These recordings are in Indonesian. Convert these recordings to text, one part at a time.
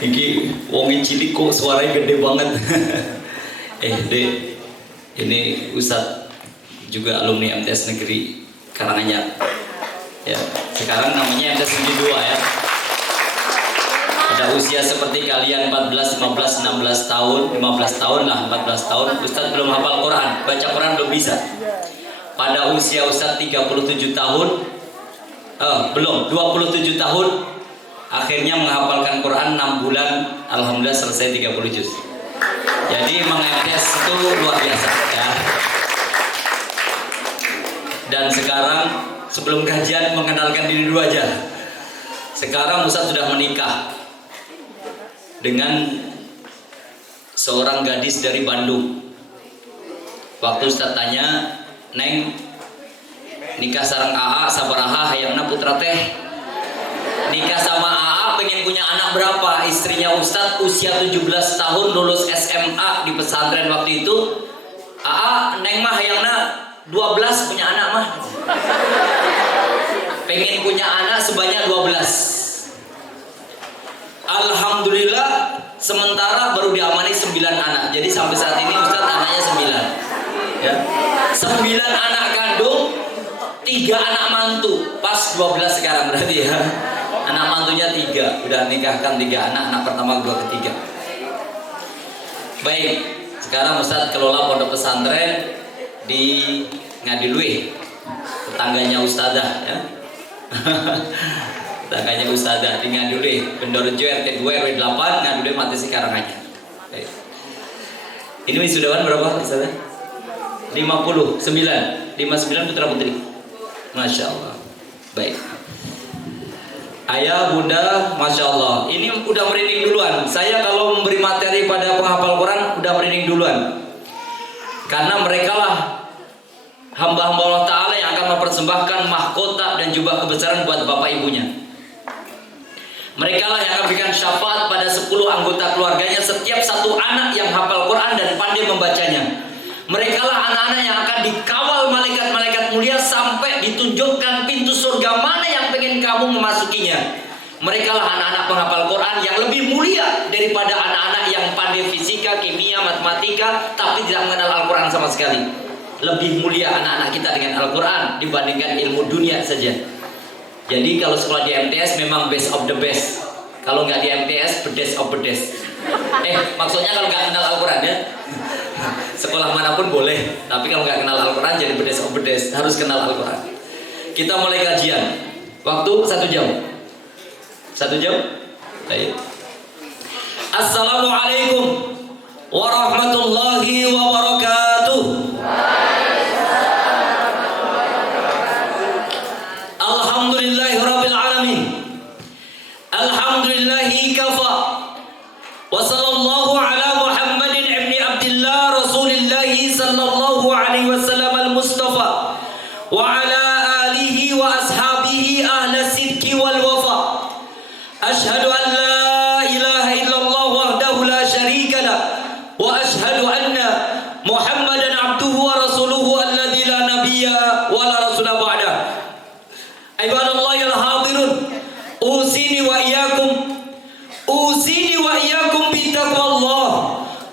Iki wongi cilik kok suaranya gede banget. Dek, ini Ustadz juga alumni MTS Negeri Karanganyar. Ya, sekarang namanya MTS Negeri 2 ya. Pada usia seperti kalian 14, 15, 16 tahun, 15 tahun lah, 14 tahun, Ustadz belum hafal Quran, baca Quran belum bisa. Pada usia Ustadz 37 tahun, belum, 27 tahun, akhirnya menghafalkan Quran 6 bulan, alhamdulillah selesai 30 juz. Jadi Mang MTS itu luar biasa ya. Dan sekarang sebelum kajian mengenalkan diri dulu aja. Sekarang Ustadz sudah menikah dengan seorang gadis dari Bandung. Waktu Ustadz tanya, Neng, nikah sareng AA sabaraha hayangna putra teh? Nikah sama AA pengen punya anak berapa? Istrinya Ustadz usia 17 tahun lulus SMA di pesantren waktu itu. AA, Neng mah hayangna 12 punya anak mah. Pengen punya anak sebanyak 12. Alhamdulillah sementara baru diamani 9 anak. Jadi sampai saat ini Ustadz anaknya 9 ya. 9 anak kandung, 3 anak mantu. Pas 12 sekarang berarti ya. Anak mantunya 3. Udah nikahkan 3 anak. Anak pertama, kedua, ketiga. Baik, sekarang Ustadz kelola pondok pesantren di Ngadiluih. Tetangganya Ustadzah ya. Tetangganya Ustadzah di Ngadiluih, Bendorejo RT 2 RW 8, Ngadiluih Mati Karanganyar. Ini wisudawan berapa Ustadzah? 59 putra putri. Masya Allah. Baik. Ayah, bunda, masya Allah. Ini udah merinding duluan. Saya kalau memberi materi pada penghafal Quran udah merinding duluan. Karena mereka lah hamba-hamba Allah Ta'ala yang akan mempersembahkan mahkota dan jubah kebesaran buat bapak ibunya. Mereka lah yang akan berikan syafaat pada 10 anggota keluarganya setiap satu anak yang hafal Quran dan pandai membacanya. Mereka lah anak-anak yang akan dikawal malaikat-malaikat mulia sampai ditunjukkan pintu surga mana yang pengen kamu memasukinya. Mereka lah anak-anak penghafal Quran yang lebih mulia daripada anak-anak yang pandai fisika, kimia, matematika tapi tidak mengenal Al-Quran sama sekali. Lebih mulia anak-anak kita dengan Al-Quran dibandingkan ilmu dunia saja. Jadi kalau sekolah di MTS memang best of the best. Kalau nggak di MTS, best of the best. Maksudnya kalau nggak kenal Al-Quran ya. Sekolah manapun boleh, tapi kalau nggak kenal Al-Quran jadi best of the best. Harus kenal Al-Quran. Kita mulai kajian. Waktu 1 jam. 1 jam? Baik. Assalamualaikum warahmatullahi wabarakatuh. Alhamdulillahirabbil alamin. Alhamdulillahi kafa. Wa sallallahu ala Muhammadin ibni Abdillah Rasulillahi sallallahu alaihi wasallam al-Mustafa wa ala alihi wa ashabihi ahla sidqi wal wafa. Ashhadu an la ilaha illallah wahdahu la syarika lah wa ashhadu anna Muhammadan abduhu wa rasuluhu alladzi la nabiyya wa la rasula ba'da. Ibadallahil hadirun, usini wa iyyakum bittaqwallah.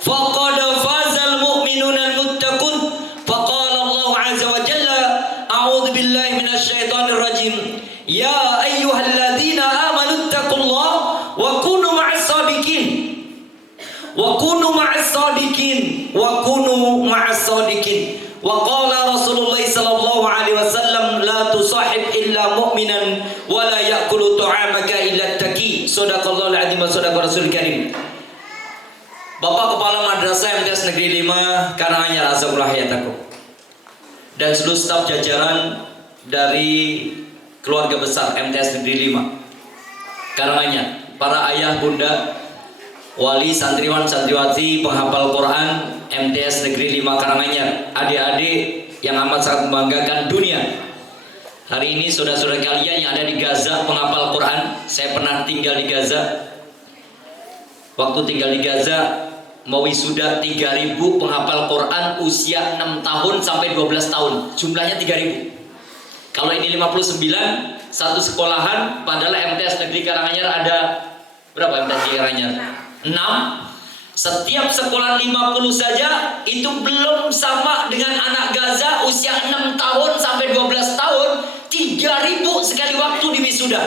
Faqad fazal mu'minuna al-muttaqun. Faqala Allah azza wa jalla, a'udzu billahi minasy syaithanir rajim. Ya ayyuhalladzina amanu taqullaha wa kunu ma'as shadiqin. Wa kunu ma'as shadiqin. Wa kunu ma'as shadiqin. Wa qala Rasulullah sallallahu alaihi wasallam, la tusahib illa mu'minan wa la ya'kulu ta'amaka illa taqi. Shadaqallahul azim wa shadaqa rasul karim. Bapak Kepala Madrasah MTS Negeri 5 Karanganyar Azamullah Hayatakum dan seluruh staf jajaran dari keluarga besar MTS Negeri 5 Karanganyar, para ayah, bunda, wali, santriwan, santriwati, penghafal Quran MTS Negeri 5 Karanganyar, adik-adik yang amat sangat membanggakan dunia. Hari ini saudara-saudara kalian yang ada di Gaza penghafal Quran. Saya pernah tinggal di Gaza. Waktu tinggal di Gaza mau wisuda 3.000 penghafal Quran usia 6 tahun sampai 12 tahun. Jumlahnya 3.000. Kalau ini 59, satu sekolahan, padahal MTS Negeri Karanganyar ada Berapa MTS di eranya? 6. Setiap sekolah 50 saja itu belum sama dengan anak Gaza usia 6 tahun sampai 12 tahun 3.000 sekali waktu di wisuda.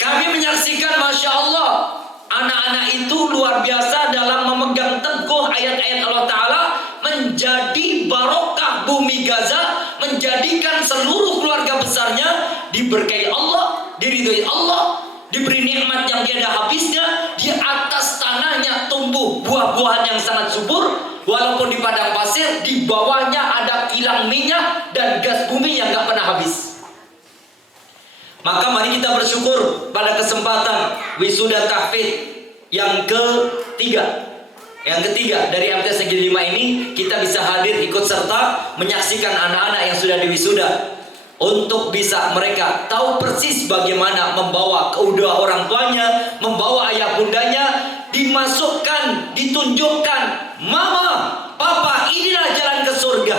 Kami menyaksikan Masya Allah, anak-anak itu luar biasa dalam memegang teguh ayat-ayat Allah Ta'ala, menjadi barokah bumi Gaza, menjadikan seluruh keluarga besarnya diberkahi Allah, diridhoi Allah, diberi nikmat yang tiada habisnya. Di atas tanahnya tumbuh buah-buahan yang sangat subur, walaupun di padang pasir, di bawahnya ada kilang minyak dan gas bumi yang gak pernah habis. Maka mari kita bersyukur pada kesempatan wisuda tahfidz yang ketiga. Yang ketiga dari MTS Negeri 5 ini, kita bisa hadir ikut serta menyaksikan anak-anak yang sudah diwisuda, untuk bisa mereka tahu persis bagaimana membawa kedua orang tuanya, membawa ayah bundanya, dimasukkan, ditunjukkan, mama, papa, inilah jalan ke surga.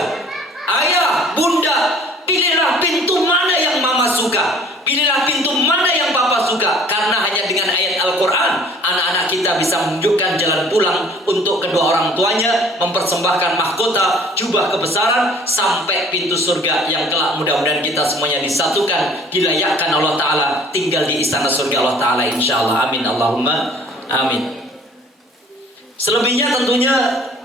Ayah, bunda, pilihlah pintu mana yang mama suka, pilihlah pintu mana yang papa suka. Karena hanya dengan ayat Al-Quran, anak-anak kita bisa menunjukkan jalan pulang untuk kedua orang tuanya, mempersembahkan mahkota, jubah kebesaran, sampai pintu surga yang kelak mudah-mudahan kita semuanya disatukan, dilayakkan Allah Ta'ala, tinggal di istana surga Allah Ta'ala, insyaAllah. Amin, Allahumma amin. Selebihnya tentunya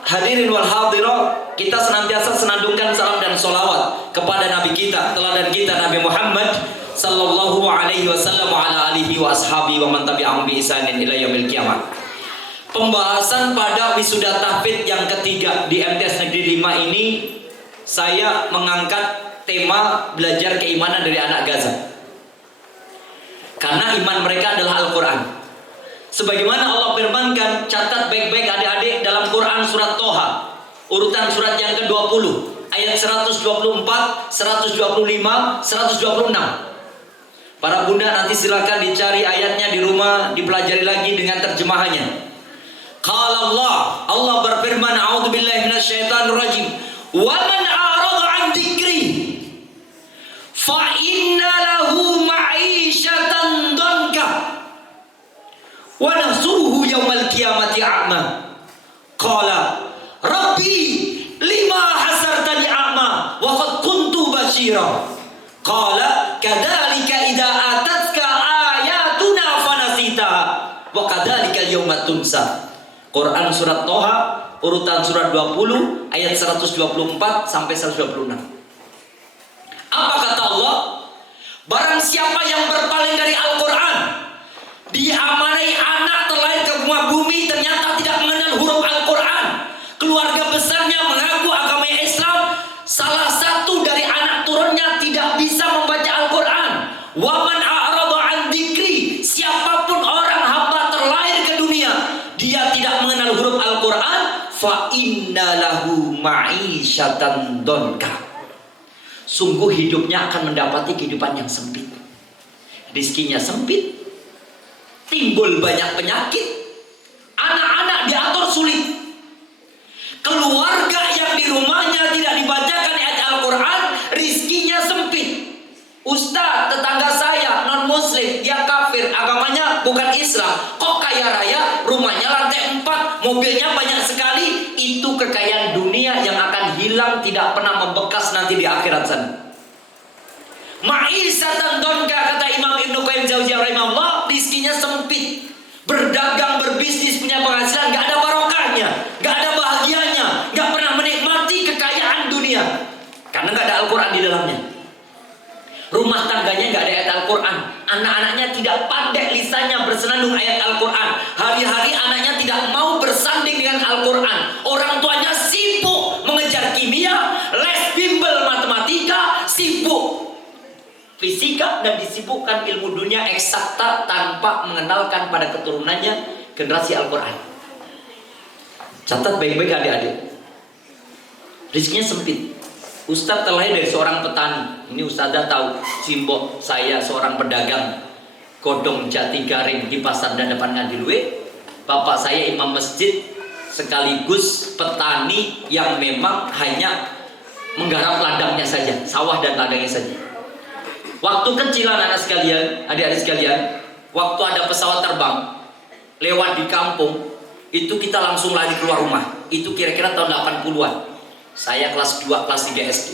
hadirin wal hadirah, kita senantiasa senandungkan salam dan sholawat kepada Nabi kita, teladan kita, Nabi Muhammad sallallahu alaihi wasallam wa ala alihi wa ashabi wa man tabi'ahum bi ihsanin ila yaumil qiyamah. Pembahasan pada wisuda tahfidz yang ketiga di MTS Negeri 5 ini, saya mengangkat tema belajar keimanan dari anak Gaza. Karena iman mereka adalah Al-Quran. Sebagaimana Allah firmankan, catat baik-baik adik-adik dalam Quran surat Toha, urutan surat yang ke-20, ayat 124, 125, 126. Para bunda nanti silakan dicari ayatnya di rumah, dipelajari lagi dengan terjemahannya. Qala Allah berfirman, a'udzubillahi minasyaitonir rajim, wa man a'rada 'an dzikri fa inna lahu ma'isyatan dhanka wa nahsuruhu yaumal qiyamati a'ma. Qala rabbi lima hasartani a'ma wa qad kuntu basyira. Qala kadzalika idza atatka ayatuna fanasitaha wa kadzalika al-yauma tunsa. Quran surat Toha urutan surat 20 ayat 124 sampai 126. Apa kata Allah? Barang siapa yang berpaling dari Al-Quran, diamanai anak terlahir ke bumi ternyata tidak mengenal huruf Al-Quran, keluarga besarnya mengaku agama Islam, salah satu dari anak turunnya tidak bisa membaca Al-Quran. Waman a'rada 'an dzikri, siapapun orang hamba terlahir ke dunia, dia tidak mengenal huruf Al-Quran, fa inna lahu ma'isyatan dhanka, sungguh hidupnya akan mendapati kehidupan yang sempit, rizkinya sempit, timbul banyak penyakit, anak-anak diatur sulit, keluarga yang di rumahnya tidak dibacakan ayat Al-Quran, rizkinya sempit. Ustaz, tetangga saya non muslim, dia kafir, agamanya bukan Islam, kok kaya raya, rumahnya lantai 4, mobilnya banyak sekali. Itu kekayaan dunia yang akan hilang, tidak pernah membekas nanti di akhirat sana. Ma'isatan dhanka, kata Imam Ibnu Qayyim Jauziyah rahimahullah, rizkinya sempit. Berdagang, berbisnis, punya penghasilan, gak ada barokahnya, gak ada bahagianya, gak pernah menikmati kekayaan dunia, karena gak ada Al-Quran di dalamnya. Rumah tangganya gak ada ayat Al-Quran, anak-anaknya tidak pandai lisannya bersenandung ayat Al-Quran, hari-hari anaknya tidak mau bersanding dengan Al-Quran, orang tuanya sibuk mengejar kimia, les bimbel matematika, sibuk fisika, dan disibukkan ilmu dunia eksakta tanpa mengenalkan pada keturunannya generasi Al-Quran. Catat baik-baik adik-adik, rizkinya sempit. Ustadz terlahir dari seorang petani. Ini ustadzah tahu, simbok saya seorang pedagang godong jati garing di pasar Dadapan Ngadiluwe. Bapak saya imam masjid sekaligus petani yang memang hanya menggarap ladangnya saja, sawah dan ladangnya saja. Waktu kecil anak-anak sekalian, adik-adik sekalian, waktu ada pesawat terbang lewat di kampung, itu kita langsung lari keluar rumah. Itu kira-kira tahun 80-an. Saya kelas 2, kelas 3 SD.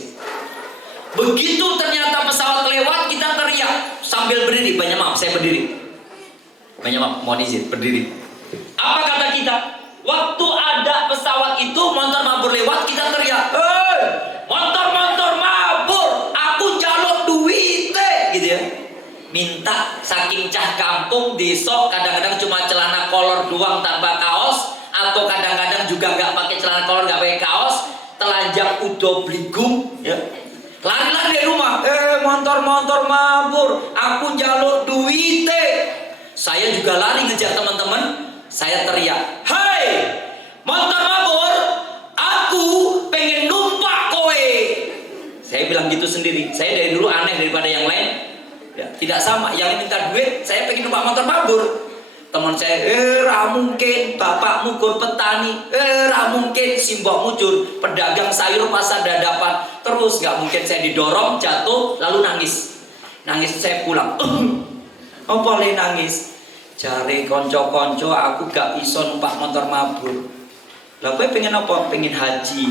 Begitu ternyata pesawat lewat, kita teriak sambil berdiri. Banyak maaf, saya berdiri. Banyak maaf, mohon izin, berdiri. Apa kata kita? Waktu ada pesawat itu, motor mabur lewat, kita teriak, "Hei, motor mabur, aku jaluk duit," gitu ya. Minta, saking cah kampung, besok kadang-kadang cuma celana kolor doang tanpa kaos, atau kadang-kadang juga nggak pakai celana kolor, nggak pakai kaos, telanjang udah bligum, ya. Lari-lari dari rumah, motor mabur, aku jaluk duit. Saya juga lari ngejar teman-teman. Saya teriak, "Hai, motor mabur, aku pengen numpak kowe." Saya bilang gitu sendiri. Saya dari dulu aneh daripada yang lain. Ya, tidak sama. Yang minta duit, saya pengen numpak motor mabur. Teman saya, ra mungkin, bapakmu gur petani, ra mungkin, simbokmu jur pedagang sayur pasar dadapan. Terus nggak mungkin saya didorong, jatuh, lalu nangis. Nangis saya pulang. Apa boleh nangis? Cari konco-konco, aku gak iso numpak motor mabur. Lah kowe pengen apa? Pengen haji.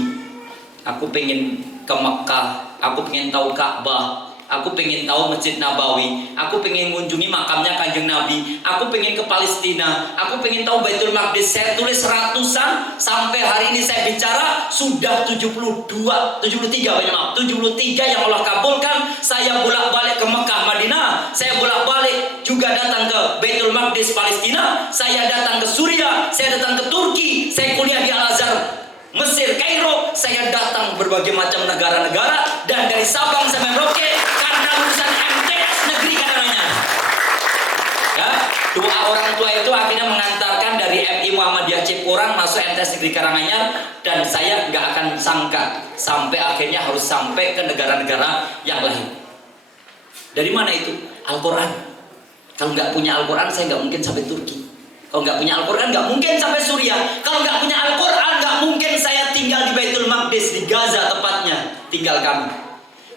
Aku pengen ke Mekah. Aku pengen tahu Ka'bah. Aku pengen tahu Masjid Nabawi. Aku pengen mengunjungi makamnya Kanjeng Nabi. Aku pengen ke Palestina. Aku pengen tahu Baitul Maqdis. Saya tulis ratusan. Sampai hari ini saya bicara sudah 73 banyak maaf, 73 yang Allah kabulkan. Saya bolak-balik ke Mekah, Madinah. Saya bolak-balik juga datang ke Baitul Maqdis, Palestina. Saya datang ke Suriah. Saya datang ke Turki. Saya kuliah di Al-Azhar Mesir, Kairo. Saya datang berbagai macam negara-negara, dan dari Sabang sampai Merauke karena lulusan MTS Negeri Karanganyar. Ya, dua orang tua itu akhirnya mengantarkan dari MI Muhammadiyah Cipuran masuk MTS Negeri Karanganyar, dan saya nggak akan sangka sampai akhirnya harus sampai ke negara-negara yang lain. Dari mana itu? Al-Quran. Kalau nggak punya Al-Quran, saya nggak mungkin sampai Turki. Kalau nggak punya Al-Quran, nggak mungkin sampai Suriah. Kalau nggak punya Al-Quran, nggak mungkin saya tinggal di Baitul Maqdis, di Gaza tepatnya tinggal kami.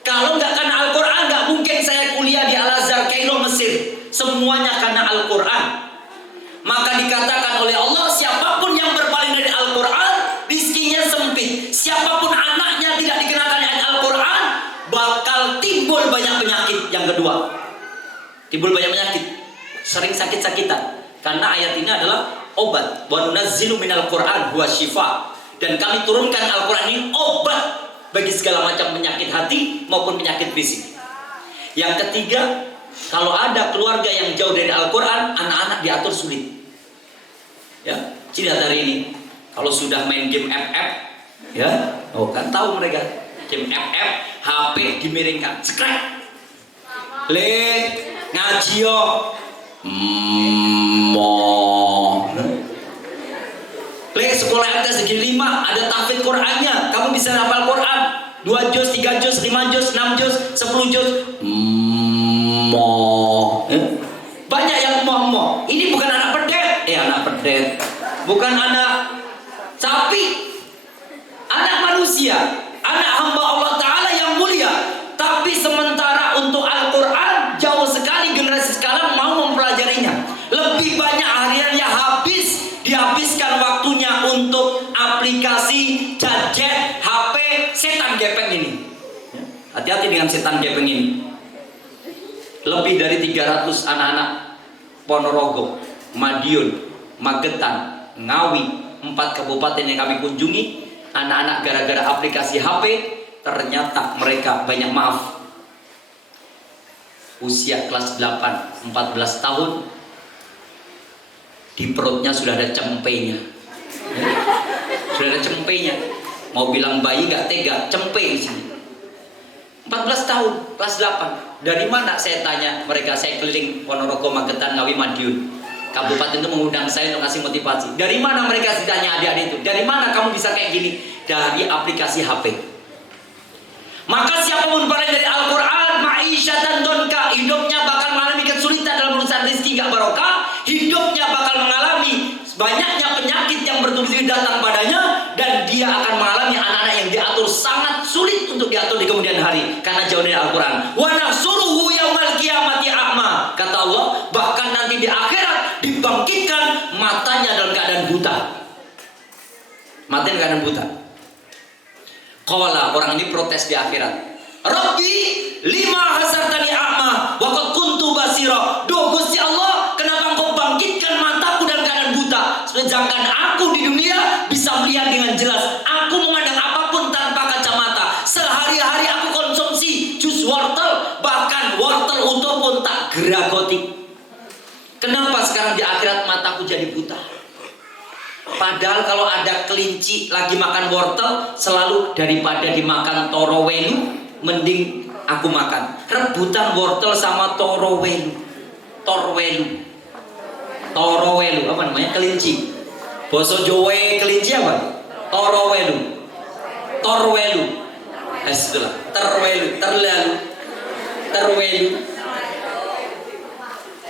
Kalau nggak karena Al-Quran, nggak mungkin saya kuliah di Al-Azhar, Kairo, Mesir. Semuanya karena Al-Quran. Maka dikatakan oleh Allah, siapapun yang berpaling dari Al-Quran, rizkinya sempit. Siapapun anaknya tidak dikenakan ayat Al-Quran, bakal timbul banyak penyakit. Yang kedua, timbul banyak penyakit, sering sakit-sakitan. Karena ayat ini adalah obat. Wa nunazzilu minal Qur'an huwa syifa. Dan kami turunkan Al-Quran ini obat bagi segala macam penyakit hati maupun penyakit fisik. Yang ketiga, kalau ada keluarga yang jauh dari Al-Quran, anak-anak diatur sulit. Ya, lihat hari ini. Kalau sudah main game FF, ya, kan tahu mereka game FF, HP dimiringkan, cekrek. Le ngaji yo. Lek sekolah MTS Negeri 5 ada tahfidz Qur'annya. Kamu bisa hafal Quran 2 juz, 3 juz, 5 juz, 6 juz, 10 juz. Banyak yang mau. Ini bukan anak pedet. Anak pedet. Bukan anak sapi. Anak manusia. Anak hamba Allah Ta'ala yang mulia. Tapi sementara untuk Al-Quran jauh sekali generasi sekarang mau mempelajarinya. Lebih banyak hariannya dihabiskan waktunya untuk aplikasi, gadget, HP, setan gepeng ini. Hati-hati dengan setan gepeng ini. Lebih dari 300 anak-anak Ponorogo, Madiun, Magetan, Ngawi, 4 kabupaten yang kami kunjungi, anak-anak gara-gara aplikasi HP, ternyata mereka banyak maaf. Usia kelas 8, 14 tahun, di perutnya sudah ada cempenya. Sudah ada cempenya. Mau bilang bayi nggak tega, cempe di sini. 14 tahun, kelas 8. Dari mana saya tanya mereka? Saya keliling Ponorogo, Magetan, Ngawi, Madiun. Kabupaten itu mengundang saya untuk ngasih motivasi. Dari mana mereka ditanya adik-adik itu? Dari mana kamu bisa kayak gini? Dari aplikasi HP. Maka siapapun berpaling dari Al-Quran, ma'isyatan donka, hidupnya bakal mengalami kesulitan dalam urusan rezeki gak barokah. Hidupnya bakal mengalami banyaknya penyakit yang bertubi-tubi datang padanya, dan dia akan mengalami anak-anak yang diatur sangat sulit untuk diatur di kemudian hari karena jauh dari Al-Quran. Wa nahsuruhu yaumal qiyamati a'ma. Kata Allah, bahkan nanti nanti di akhirat dibangkitkan, matanya dalam keadaan buta. Matanya dalam keadaan buta. Qala, orang ini protes di akhirat. Rabbi, lima hasartani a'ma wa qad kuntu basira. Duh Gusti Allah, kenapa engkau bangkitkan mataku dalam keadaan buta? Sedangkan aku di dunia bisa melihat dengan jelas. Aku memandang apapun tanpa kacamata. Sehari-hari aku konsumsi jus wortel, bahkan wortel utuh pun tak geragoti. Kenapa sekarang di akhirat mataku jadi buta? Padahal kalau ada kelinci lagi makan wortel, selalu daripada dimakan torowelu, mending aku makan. Rebutan wortel sama torowelu. Torowelu apa namanya? Kelinci. Boso Jawa kelinci apa? Torowelu. Itulah. Terwelu.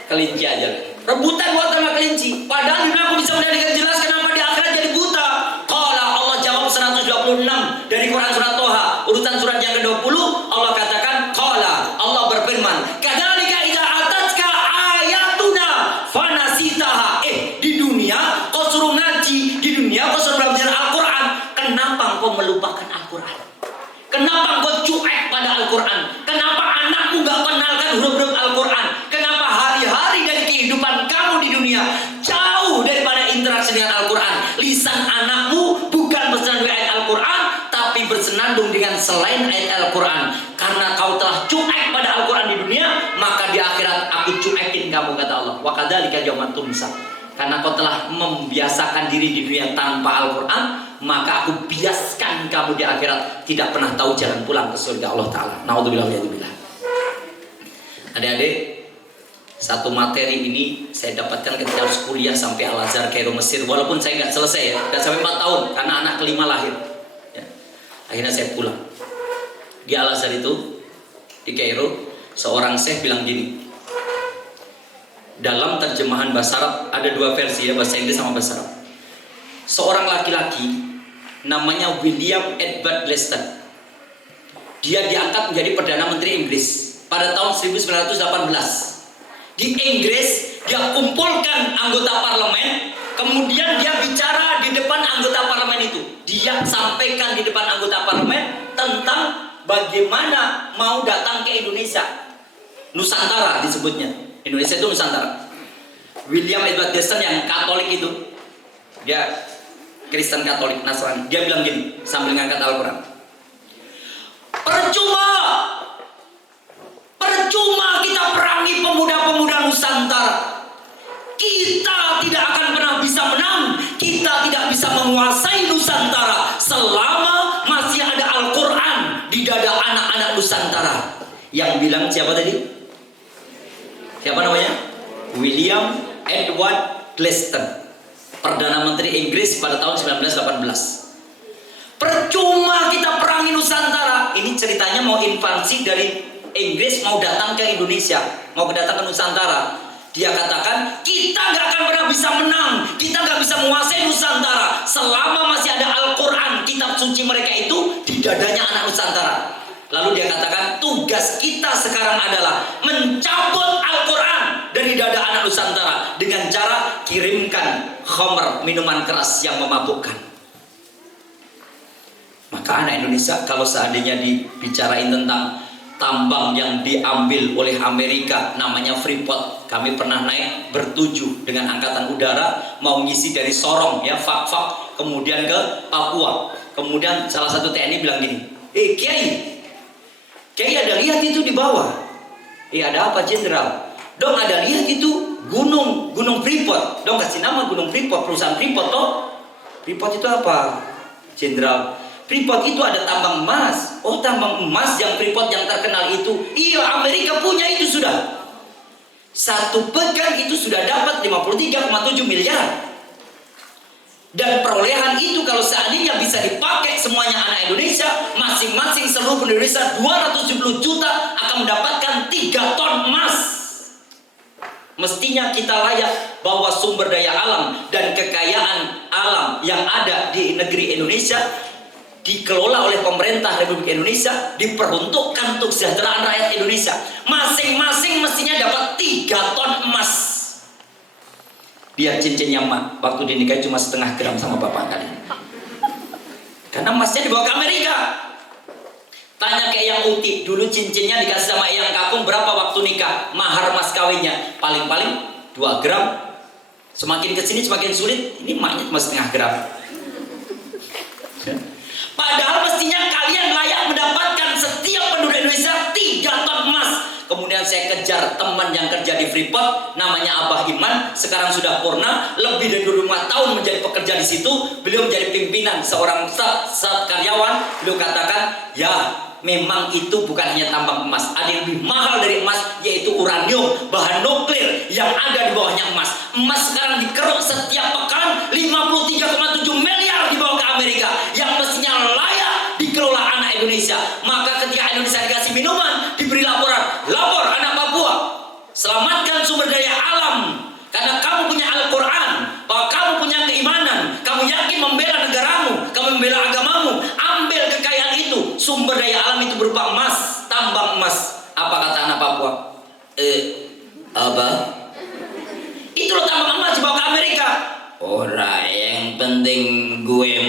Kelinci aja. Rebutan wortel sama kelinci. Padahal di aku bisa melihat dengan jelas kenapa di akhirat jadi buta. Qala, Allah jawab 126 dari Quran surat Toha, urutan surat yang ke-20. Allah katakan, qala, Allah berfirman, kadzalika idza atatka ayatuna fanasitaha. Di dunia kau suruh ngaji, di dunia kau suruh belajar Al-Quran. Kenapa engkau melupakan Al-Quran? Kenapa engkau cuek pada Al-Quran? Kenapa anakmu gak kenalkan huruf-huruf Al-Quran? Kenapa hari-hari dari kehidupan kamu di dunia jauh daripada interaksi dengan Al-Quran? Lisan anakmu bukan bersenandung ayat Al-Quran, tapi bersenandung dengan selain ayat Al-Quran. Karena kau telah cuek pada Al-Quran di dunia, maka di akhirat aku cuekin kamu, kata Allah. Wa kadzalika yauma tumsa. Karena kau telah membiasakan diri di dunia tanpa Al-Quran, maka aku biaskan kamu di akhirat tidak pernah tahu jalan pulang ke surga Allah Ta'ala. Na'udzubillah wa ya'udzubillah. Adik-adik, satu materi ini saya dapatkan ketika harus kuliah sampai Al-Azhar Kairo Mesir. Walaupun saya nggak selesai ya, dan sampai 4 tahun karena anak kelima lahir ya. Akhirnya saya pulang. Di Al-Azhar itu, di Kairo, seorang syekh bilang gini. Dalam terjemahan bahasa Arab ada 2 versi ya, bahasa Inggris sama bahasa Arab. Seorang laki-laki namanya William Edward Lester. Dia diangkat menjadi Perdana Menteri Inggris pada tahun 1918. Di Inggris dia kumpulkan anggota parlemen, kemudian dia bicara di depan anggota parlemen itu. Dia sampaikan di depan anggota parlemen tentang bagaimana mau datang ke Indonesia. Nusantara disebutnya. Indonesia itu Nusantara. William Edward Lester yang Katolik itu, dia Kristen Katolik Nasrani. Dia bilang gini sambil ngangkat Al-Quran. Percuma kita perangi pemuda-pemuda Nusantara. Kita tidak akan pernah bisa menang. Kita tidak bisa menguasai Nusantara selama masih ada Al-Quran di dada anak-anak Nusantara. Yang bilang siapa tadi? Siapa namanya? William Edward Gladstone, Perdana Menteri Inggris pada tahun 1918. Percuma kita perangi Nusantara. Ini ceritanya mau invasi dari Inggris, mau datang ke Indonesia, mau datang ke Nusantara. Dia katakan, kita gak akan pernah bisa menang, kita gak bisa menguasai Nusantara selama masih ada Al-Quran, kitab suci mereka itu di dadanya anak Nusantara. Lalu dia katakan, tugas kita sekarang adalah mencabut Al-Quran dari dada anak Nusantara dengan cara kirimkan khamr, minuman keras yang memabukkan. Maka anak Indonesia kalau seandainya dibicarain tentang tambang yang diambil oleh Amerika namanya Freeport, kami pernah naik bertujuh dengan angkatan udara mau ngisi dari Sorong ya, Fak-Fak, kemudian ke Papua. Kemudian salah satu TNI bilang gini, Kiai ada lihat itu di bawah. Ada apa jenderal? Dong ada lihat itu gunung Freeport. Dong kasih nama gunung Freeport, perusahaan Freeport toh. Freeport itu apa? Jenderal, Freeport itu ada tambang emas. Oh, tambang emas yang Freeport yang terkenal itu. Iya, Amerika punya itu sudah. Satu pekan itu sudah dapat 53,7 miliar. Dan perolehan itu kalau seandainya bisa dipakai semuanya anak Indonesia, masing-masing seluruh Indonesia 270 juta akan mendapatkan 3 ton emas. Mestinya kita layak bahwa sumber daya alam dan kekayaan alam yang ada di negeri Indonesia dikelola oleh pemerintah Republik Indonesia, diperuntukkan untuk kesejahteraan rakyat Indonesia. Masing-masing mestinya dapat 3 ton emas. Biar cincinnya emak waktu dinikahi cuma setengah gram sama bapak kalian. Karena emasnya dibawa ke Amerika. Tanya ke Eyang Uti, dulu cincinnya dikasih sama Eyang Kakung berapa waktu nikah? Mahar mas kawinnya paling-paling 2 gram. Semakin kesini semakin sulit. Ini emaknya cuma setengah gram. Padahal mestinya kalian layak mendapatkan setiap penduduk Indonesia 3 ton emas. Kemudian saya kejar teman yang kerja di Freeport, namanya Abah Iman, sekarang sudah purna, lebih dari 25 tahun menjadi pekerja di situ. Beliau menjadi pimpinan seorang karyawan. Beliau katakan, ya memang itu bukan hanya tambang emas, ada yang lebih mahal dari emas, yaitu uranium, bahan nuklir yang ada di bawahnya emas. Emas sekarang dikeruk setiap pekan 53,7 miliar dibawa ke Amerika, yang mestinya layak dikelola anak Indonesia. Maka ketika Indonesia dikasih minuman, diberi laporan, lapor anak Papua, selamatkan sumber daya alam, karena kamu punya Al-Quran, bahwa kamu punya keimanan, kamu yakin membela negaramu, kamu membela agamamu, ambil kekayaan itu. Sumber daya alam itu berupa emas, tambang emas. Apa kata anak Papua? Apa? Itu loh tambang emas dibawa ke Amerika. Ora, yang penting gue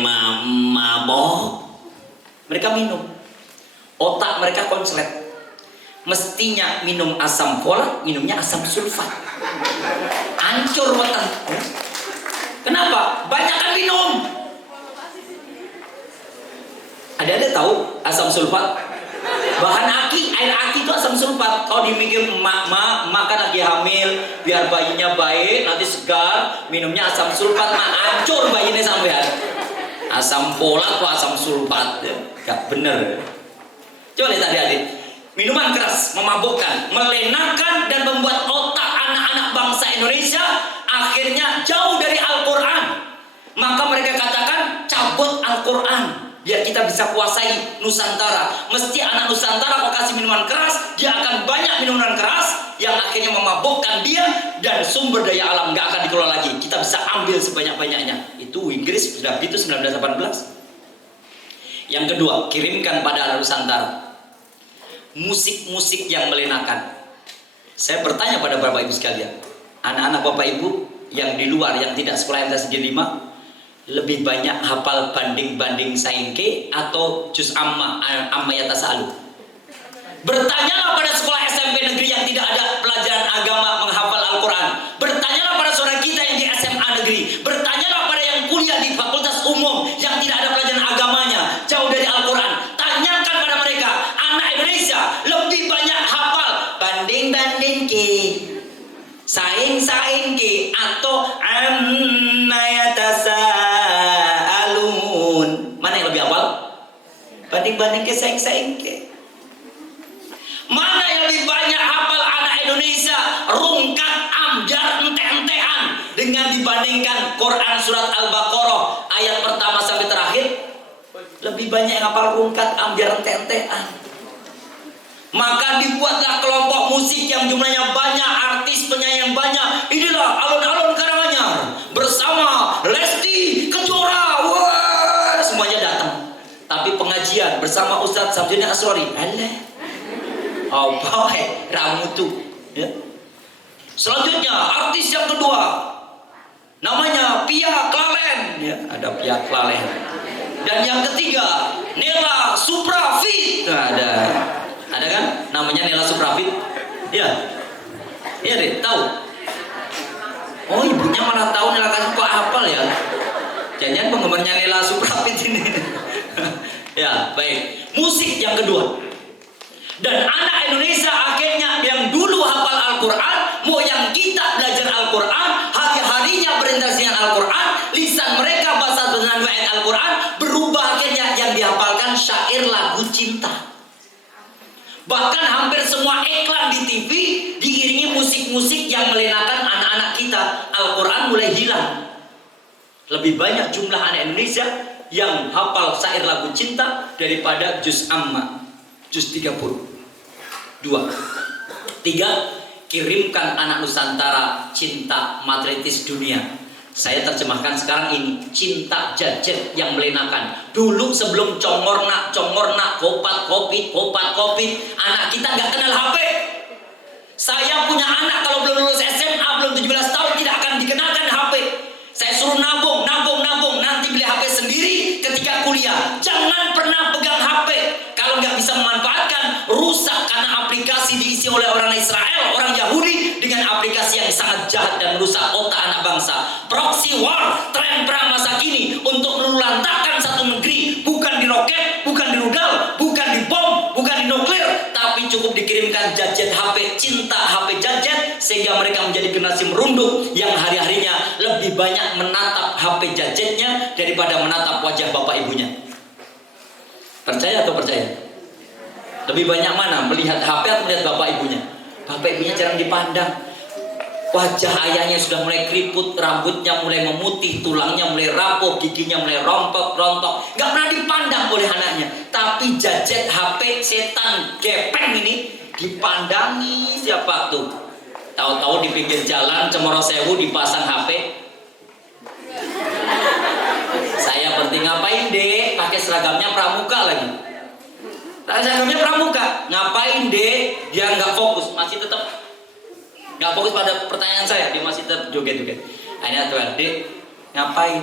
mabok. Mereka minum, otak mereka konslet. Mestinya minum asam folat, minumnya asam sulfat. Hancur weten. Kenapa? Banyakan minum. Ada tahu asam sulfat? Bahan aki, air aki itu asam sulfat. Kalau dimikir emak kan lagi hamil, biar bayinya baik, nanti segar, minumnya asam sulfat, hancur bayinya sampean. Asam folat atau asam sulfat, gak bener. Coba lihat adik-adik, minuman keras memabukkan, melenakan, dan membuat otak anak-anak bangsa Indonesia akhirnya jauh dari Al-Quran. Maka mereka katakan, cabut Al-Quran biar kita bisa kuasai Nusantara. Mesti anak Nusantara kalau kasih minuman keras, dia akan banyak minuman keras yang akhirnya memabukkan dia, dan sumber daya alam gak akan dikelola lagi. Kita bisa ambil sebanyak-banyaknya. Itu Inggris sudah begitu 1918. Yang kedua, kirimkan pada anak Nusantara musik-musik yang melenakan. Saya bertanya pada Bapak Ibu sekalian, anak-anak Bapak Ibu yang di luar, yang tidak sekolah MTS Negeri 5, lebih banyak hafal banding-banding saingke atau juz amma yatasalu? Bertanyalah pada sekolah SMP negeri yang tidak ada pelajaran agama menghafal Al-Quran. Bertanyalah pada saudara kita yang di SMA negeri. Bertanyalah pada yang kuliah di fakultas umum yang tidak ada pelajaran agamanya, jauh dari Al-Quran. Tanyakan pada mereka, anak Indonesia lebih banyak hafal banding-banding ke, saing-saing ke, atau amma yatasaalun? Mana yang lebih hafal? Banding-banding ke, saing-saing ke. Mana yang lebih banyak hafal anak Indonesia rungkat amjar ente-entean dengan dibandingkan Quran surat Al-Baqarah ayat pertama sampai terakhir? Lebih banyak yang hafal rungkat amjar ente-entean. Maka dibuatlah kelompok musik yang jumlahnya banyak, artis penyanyi yang banyak. Inilah alun-alun Karanganyar bersama Lesti Kejora. Wah, semuanya datang. Tapi pengajian bersama Ustadz Samsudin Asrori. Alah. Oh boy, ramutu. Ya. Selanjutnya artis yang kedua, namanya Pia Klalen. Ya, ada Pia Klalen. Dan yang ketiga, Nela Suprafit. Nah, ada kan? Namanya Nela Suprafit. Ya, iya deh, tahu. Oh, ibunya malah tahu. Nela kasih kok hafal ya? Jangan penggemarnya Nela Suprafit ini. Ya, baik. Musik yang kedua. Dan anak Indonesia akhirnya yang dulu hafal Al-Quran, mau yang kita belajar Al-Quran, hari-harinya berinteraksi dengan Al-Quran, lisan mereka bahasa dengan ayat Al-Quran, berubah akhirnya yang dihafalkan syair lagu cinta. Bahkan hampir semua iklan di TV diiringi musik-musik yang melenakan anak-anak kita. Al-Quran mulai hilang. Lebih banyak jumlah anak Indonesia yang hafal syair lagu cinta daripada juz amma, juz 30. 2. 3. Kirimkan anak Nusantara cinta materialistis dunia. Saya terjemahkan sekarang ini, cinta gadget yang melenakan. Dulu sebelum congornak, kopat kopit, anak kita nggak kenal HP. Saya punya anak kalau belum lulus SMA, belum 17 tahun tidak akan dikenakan HP. suruh nabung, nanti beli HP sendiri ketika kuliah. Jangan pernah pegang HP. Kalau nggak bisa memanfaatkan, rusak karena aplikasi diisi oleh orang Israel, orang Yahudi dengan aplikasi yang sangat jahat dan merusak otak anak bangsa. Proxy war, tren perang masa kini untuk meluluhlantahkan satu negeri, bukan di roket, bukan di rudal, bukan di bom, bukan di nuklir, tapi cukup dikirimkan gadget HP, cinta HP gadget, sehingga mereka menjadi generasi merunduk yang hari-harinya lebih banyak menatap HP gadgetnya daripada menatap wajah bapak ibunya. Percaya atau percaya? Lebih banyak mana? Melihat HP atau melihat bapak ibunya? Bapak ibunya jarang dipandang. Wajah ayahnya sudah mulai keriput, rambutnya mulai memutih, tulangnya mulai rapuh, giginya mulai rontok. Gak pernah dipandang oleh anaknya. Tapi gadget HP setan gepeng ini dipandangi siapa tuh? Tahu-tahu di pinggir jalan Cemoro Sewu dipasang HP. Saya penting ngapain dek? Pakai seragamnya pramuka lagi. Seragamnya pramuka. Ngapain dek? Dia nggak fokus, masih tetap nggak fokus pada pertanyaan saya. Dia masih tetap joget-joget. Akhirnya tuh dek, ngapain?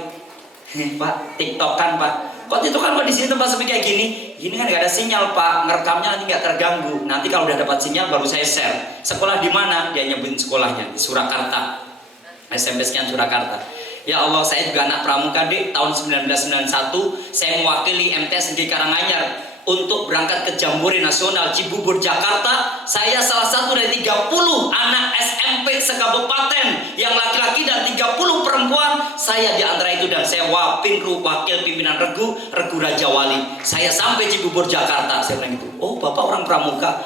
Pak, tiktokan pak. Kok tiktokan pak di sini tempat sepi kayak gini? Gini kan nggak ada sinyal pak. Ngerekamnya nanti nggak terganggu. Nanti kalau udah dapat sinyal baru saya share. Sekolah di mana? Dia nyebutin sekolahnya di Surakarta. SMP sekian Surakarta. Ya Allah, saya juga anak pramuka dek. Tahun 1991 saya mewakili MTS Negeri Karanganyar untuk berangkat ke Jambore Nasional Cibubur Jakarta. Saya salah satu dari 30 anak SMP sekabupaten yang laki-laki dan 30 perempuan. Saya di antara itu dan saya wakil pimpinan Regu Raja Wali. Saya sampai Cibubur Jakarta. Saya bilang gitu, oh bapak orang pramuka,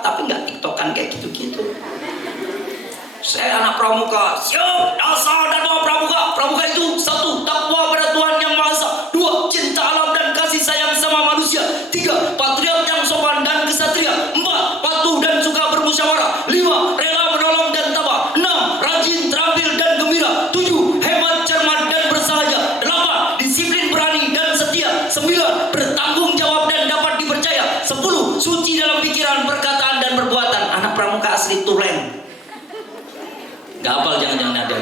tapi nggak tiktokan kayak gitu-gitu. Saya anak pramuka, siap, dasar dan bawa pramuka. Pramuka itu satu, takwa pada Tuhan Yang Maha Esa. Dua, cinta alam dan kasih sayang sama manusia. Tiga, patriot yang sopan dan kesatria. Empat, patuh dan suka bermusyawarah. Lima, rela menolong dan tabah. Enam, rajin, terampil dan gembira. Tujuh, hebat, cermat dan bersahaja. Delapan, disiplin, berani dan setia. Sembilan, bertanggung jawab dan dapat dipercaya. 10, suci dalam pikiran, perkataan dan perbuatan. Anak pramuka asli Tulen. Gak hafal, jangan-jangan ada.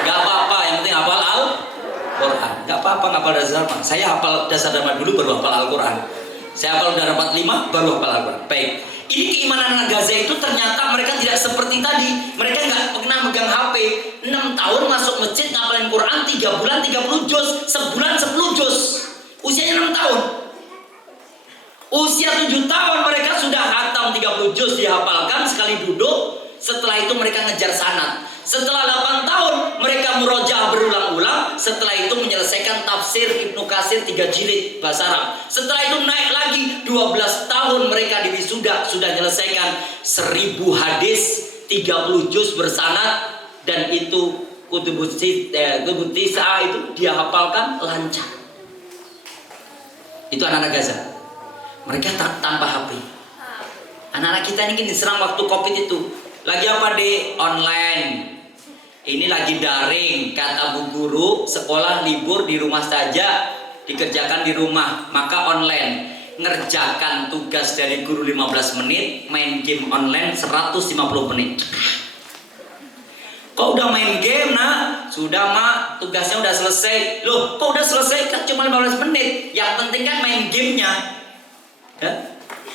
Gak apa-apa, yang penting hafal Al-Quran. Gak apa-apa ngapal dasar dharma. Saya hafal dasar dharma dulu baru hafal Al-Quran. Saya hafal udah dapat 5 baru hafal Al-Quran. Baik. Ini keimanan anak Gaza itu ternyata mereka tidak seperti tadi. Mereka nggak pernah megang HP. 6 tahun masuk masjid ngapalin Quran, 3 bulan 30 juz, sebulan 10 juz. Usianya 6 tahun. Usia 7 tahun mereka sudah khatam 30 juz dihafalkan sekali duduk. Setelah itu mereka ngejar sanad. Setelah 8 tahun mereka murojaah berulang-ulang. Setelah itu menyelesaikan tafsir Ibnu Katsir 3 jilid bahasa Arab. Setelah itu naik lagi 12 tahun mereka di wisuda sudah menyelesaikan 1000 hadis 30 juz bersanad, dan itu kutubut tis'ah itu dia hafalkan lancar. Itu anak-anak Gaza. Mereka tanpa HP. Anak-anak kita ini diserang waktu Covid itu. Lagi apa deh? Online. Ini lagi daring. Kata bu guru, sekolah libur di rumah saja, dikerjakan di rumah, maka online. Ngerjakan tugas dari guru 15 menit, main game online 150 menit. Kok udah main game nak? Sudah mak, tugasnya udah selesai. Loh, kok udah selesai? Kan cuma 15 menit. Yang penting kan main gamenya. Ya?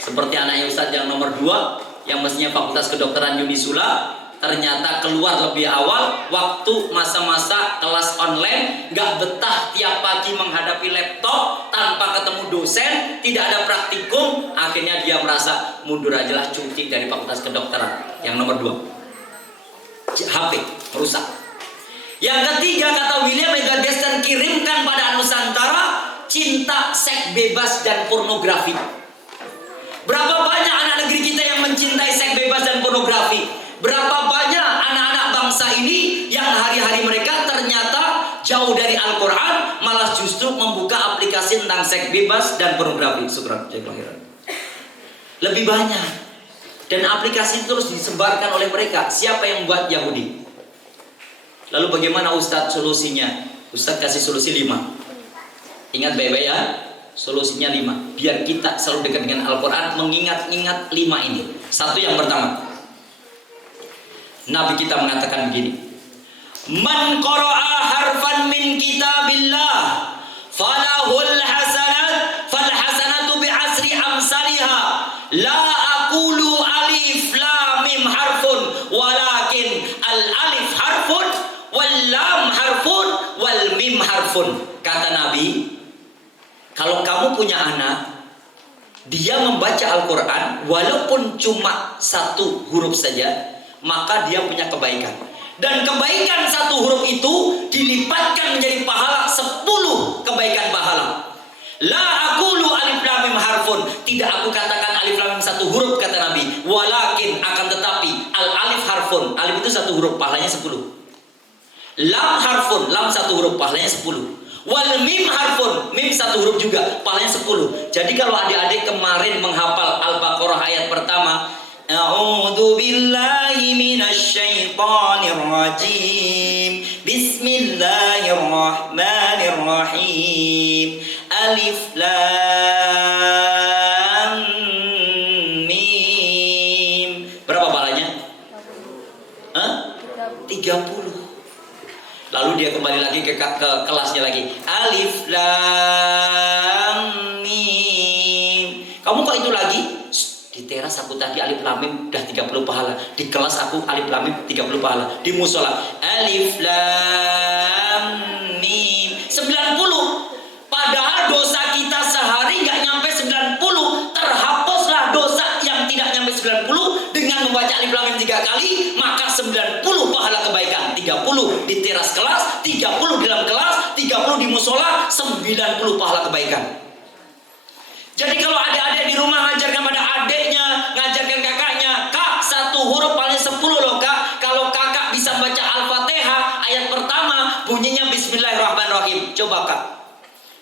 Seperti anaknya Ustadz yang nomor 2, yang mestinya Fakultas Kedokteran Unisula, ternyata keluar lebih awal waktu masa-masa kelas online, nggak betah tiap pagi menghadapi laptop tanpa ketemu dosen, tidak ada praktikum, akhirnya dia merasa mundur aja lah, cuti dari Fakultas Kedokteran. Yang nomor 2, HP merusak. Yang ketiga, kata William Megadestan, kirimkan pada Nusantara cinta, seks bebas dan pornografi. Berapa banyak anak negeri kita yang mencintai seks bebas dan pornografi? Berapa banyak anak-anak bangsa ini yang hari-hari mereka ternyata jauh dari Al-Quran, malah justru membuka aplikasi tentang seks bebas dan pornografi. Syukran, cek lahiran. Lebih banyak. Dan aplikasi itu terus disebarkan oleh mereka. Siapa yang buat? Yahudi. Lalu bagaimana Ustadz solusinya? Ustadz kasih solusi 5. Ingat baik-baik ya. Solusinya 5, biar kita selalu dekat dengan Al-Quran, mengingat-ingat 5 ini. Satu, yang pertama, Nabi kita mengatakan begini, Man qara'a harfan min kitabillah falahul hasanat fal hasanatu bi asri amsalha la aqulu alif lam mim harfun walakin al alif harfun wal lam harfun wal mim harfun. Kata Nabi, kalau kamu punya anak, dia membaca Al-Quran walaupun cuma satu huruf saja, maka dia punya kebaikan. Dan kebaikan satu huruf itu dilipatkan menjadi pahala 10 kebaikan pahala. La aqulu alif lam mim harfun, tidak aku katakan alif lam mim satu huruf, kata Nabi. Walakin, akan tetapi, al alif harfun, alif itu satu huruf, pahalanya 10. Lam harfun, lam satu huruf, pahalanya 10. Wal mim harfun, mim satu huruf juga, pahalanya 10. Jadi kalau adik-adik kemarin menghafal Al-Baqarah ayat pertama, A'udzu billahi minasy syaithanir rajim. Bismillahirrahmanirrahim. Alif lam mim. Berapa pahalanya? 30. Lalu dia kembali lagi ke kelasnya lagi. Alif lam mim. Kamu kok itu lagi? Di teras aku tadi alif lam mim udah 30 pahala. Di kelas aku alif lam mim 30 pahala. Di musola alif lam mim 90. Padahal dosa kita sehari nggak nyampe 90. Terhapuslah dosa yang tidak nyampe 90 dengan membaca alif lam mim 3 kali, maka 90 pahala kebaikan. 30 di teras kelas, 30 di dalam kelas, 30 di musola, 90 pahala kebaikan. Jadi kalau adik-adik di rumah ngajarkan pada adiknya, ngajarkan kakaknya, Kak, satu huruf paling 10 loh Kak. Kalau kakak bisa baca Al-Fatihah ayat pertama bunyinya Bismillahirrahmanirrahim. Coba Kak,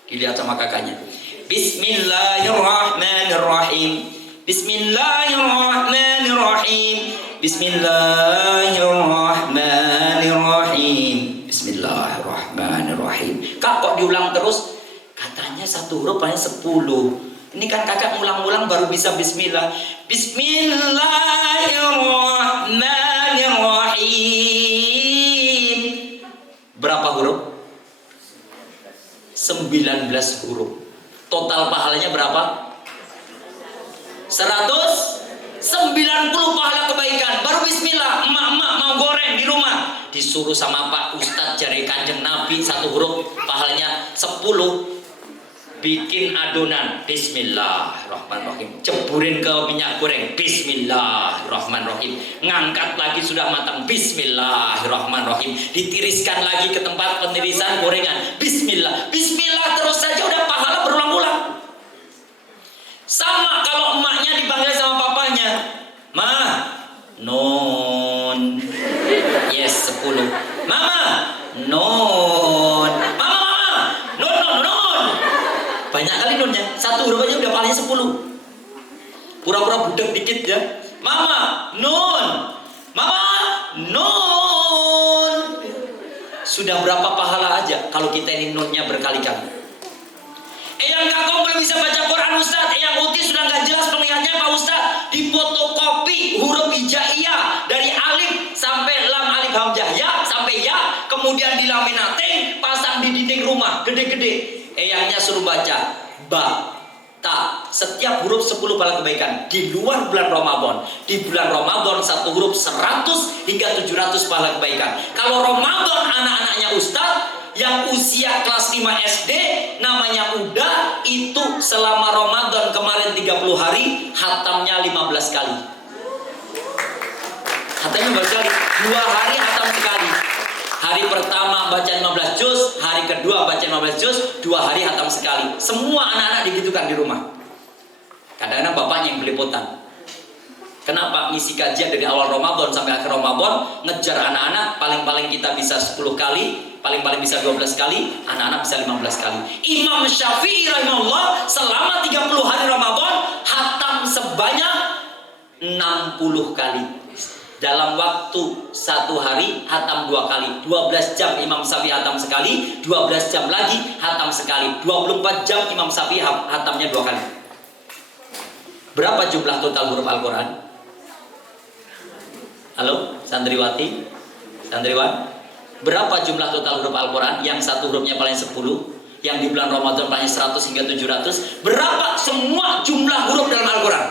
dilihat sama kakaknya. Bismillahirrahmanirrahim. Bismillahirrahmanirrahim. Bismillahirrahmanirrahim. Bismillahirrahmanirrahim. Kak, kok diulang terus? Katanya satu huruf paling 10. Ini kan kakak ngulang-ngulang baru bisa bismillah. Bismillahirrahmanirrahim. Berapa huruf? 19 huruf. Total pahalanya berapa? 190 pahala kebaikan. Baru bismillah. Emak-emak mau goreng di rumah, disuruh sama Pak Ustadz cari Kanjeng Nabi satu huruf pahalanya 10. Bikin adonan, bismillahirrahmanirrahim. Ceburin ke minyak goreng, bismillahirrahmanirrahim. Ngangkat lagi sudah matang, bismillahirrahmanirrahim. Ditiriskan lagi ke tempat penirisan gorengan, bismillah. Bismillah terus saja udah pahala berulang-ulang. Sama kalau emaknya dipanggil sama papanya, Ma, non. Yes, 10. Mama, non. Mama, non. Banyak kali nonnya, satu huruf aja udah paling 10. Pura-pura budak dikit ya. Mama, non. Mama, non. Sudah berapa pahala aja kalau kita ini nonnya berkali-kali. Eyang kakak belum bisa baca Quran Ustaz. Eyang Uti sudah nggak jelas penglihatannya Pak Ustaz. Difotokopi huruf hijaiyah dari alif sampai lam, alif hamzah ya sampai ya, kemudian dilaminating, pasang di dinding rumah gede-gede. Eyangnya suruh baca ba, ta, setiap huruf 10 pahala kebaikan. Di luar bulan Ramadan, di bulan Ramadan satu huruf 100 hingga 700 pahala kebaikan. Kalau Ramadan anak-anaknya Ustaz yang usia kelas 5 SD namanya Uda, itu selama Ramadan kemarin 30 hari hatamnya 15 kali. Hatamnya 15 kali, 2 hari hatam sekali. Hari pertama baca 15 juz, hari kedua baca 15 juz, 2 hari hatam sekali. Semua anak-anak digitukan di rumah. Kadang-kadang bapaknya yang belepotan. Kenapa? Ngisi kajian dari awal Ramadan sampai akhir Ramadan, ngejar anak-anak, paling-paling kita bisa 10 kali, paling-paling bisa 12 kali, anak-anak bisa 15 kali. Imam Syafi'i rahimahullah selama 30 hari Ramadan hatam sebanyak 60 kali. Dalam waktu 1 hari hatam 2 kali. 12 jam Imam Syafi'i hatam sekali, 12 jam lagi hatam sekali. 24 jam Imam Syafi'i hatamnya 2 kali. Berapa jumlah total huruf Al-Quran? Halo, santriwati, santriwan, Berapa jumlah total huruf Al-Quran? Yang satu hurufnya paling 10, yang di bulan Ramadan paling 100 hingga 700. Berapa semua jumlah huruf dalam Al-Quran?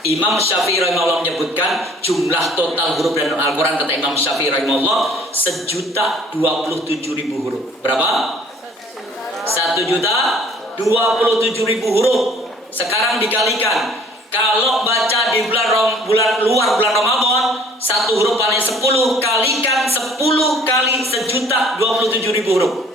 Imam Syafi'i rahimahullah menyebutkan jumlah total huruf dalam Al-Quran, kata Imam Syafi'i rahimahullah, 1.027.000 huruf. Berapa? 1.027.000 huruf. Sekarang dikalikan. Kalau baca di bulan luar bulan Ramadan, satu huruf paling 10, kalikan 10 kali 1.027.000 huruf.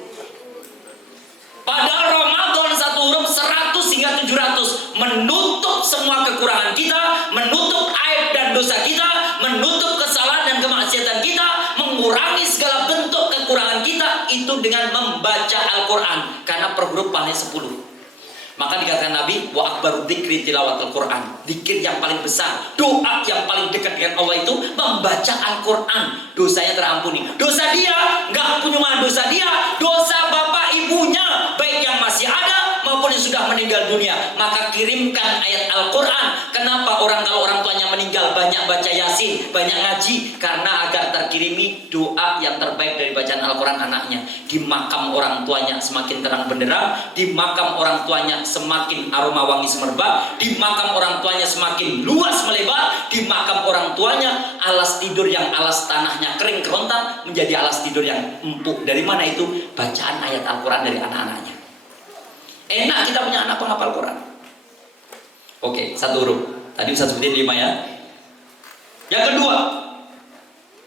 Padahal Ramadan satu huruf 100 hingga 700, menutup semua kekurangan kita, menutup aib dan dosa kita, menutup kesalahan dan kemaksiatan kita, mengurangi segala bentuk kekurangan kita itu dengan membaca Al-Quran. Karena per huruf paling 10. Maka dikatakan Nabi, wa akbaru dzikri tilawatul Quran. Dzikir yang paling besar, doa yang paling dekat dengan Allah itu membaca Al-Quran. Dosanya terampuni. Dosa dia nggak cuma dosa dia, dosa bapak ibunya, baik yang masih ada maupun yang sudah meninggal dunia. Maka kirimkan ayat Al-Quran. Kenapa kalau orang tuanya meninggal banyak baca Yasin, banyak ngaji? Karena agar terkirimi doa yang terbaik dari bacaan Al-Quran anaknya. Di makam orang tuanya semakin terang benderang, di makam orang tuanya semakin aroma wangi semerbak, di makam orang tuanya semakin luas melebar, di makam orang tuanya alas tidur yang alas tanahnya kering kerontang menjadi alas tidur yang empuk. Dari mana itu? Bacaan ayat Al-Quran dari anak-anaknya. Enak kita punya anak penghafal Quran. Oke, satu huruf. Tadi saya sebutin 5 ya. Yang kedua,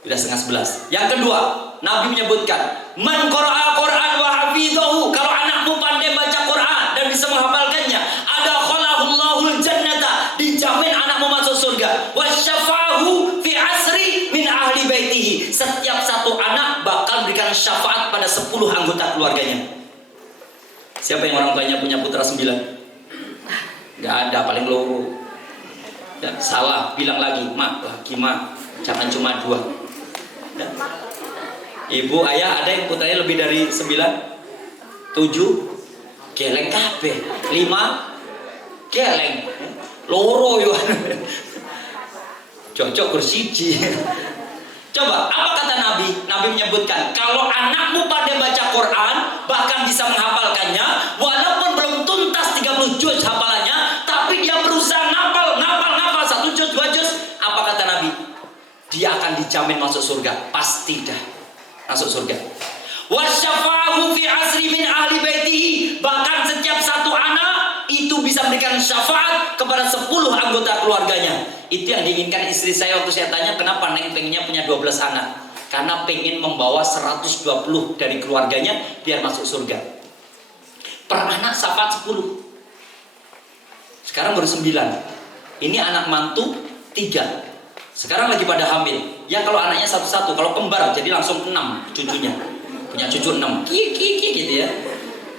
sudah 10:30. Yang kedua, Nabi menyebutkan, man qara'a Quran wa hafidhahu. Kalau anakmu pandai baca Quran dan bisa menghafalkannya, ada khalaqallahul jannata, dijamin anakmu masuk surga. Wa syafa'ahu fi asri min ahli baitihi. Setiap satu anak bakal berikan syafaat pada 10 anggota keluarganya. Siapa yang orang tuanya punya putra 9? Gak ada, paling loro. Ya, salah, bilang lagi, mak, jangan cuma 2. Ya. Ibu, ayah, ada yang putranya lebih dari 9? 7? Geleng kabeh. 5? Geleng. Loro yo. Cocok bersiji. Coba, apa kata Nabi? Nabi menyebutkan, kalau anakmu pandai baca Quran, bahkan bisa menghafalkannya, walaupun belum tuntas 30 juz hafalannya, tapi dia berusaha ngapal 1 juz, 2 juz. Apa kata Nabi? Dia akan dijamin masuk surga. Pasti dah masuk surga. Wasyafa'ahu fi asri min ahli baitihi. Bahkan setiap satu anak itu bisa memberikan syafaat kepada 10 anggota keluarganya. Itu yang diinginkan istri saya waktu saya tanya, kenapa Neng pengennya punya 12 anak? Karena pengen membawa 120 dari keluarganya biar masuk surga. Per anak syafaat 10. Sekarang baru 9. Ini anak mantu 3. Sekarang lagi pada hamil. Ya kalau anaknya satu-satu, kalau kembar jadi langsung 6 cucunya. Punya cucu 6. Ki gitu ya.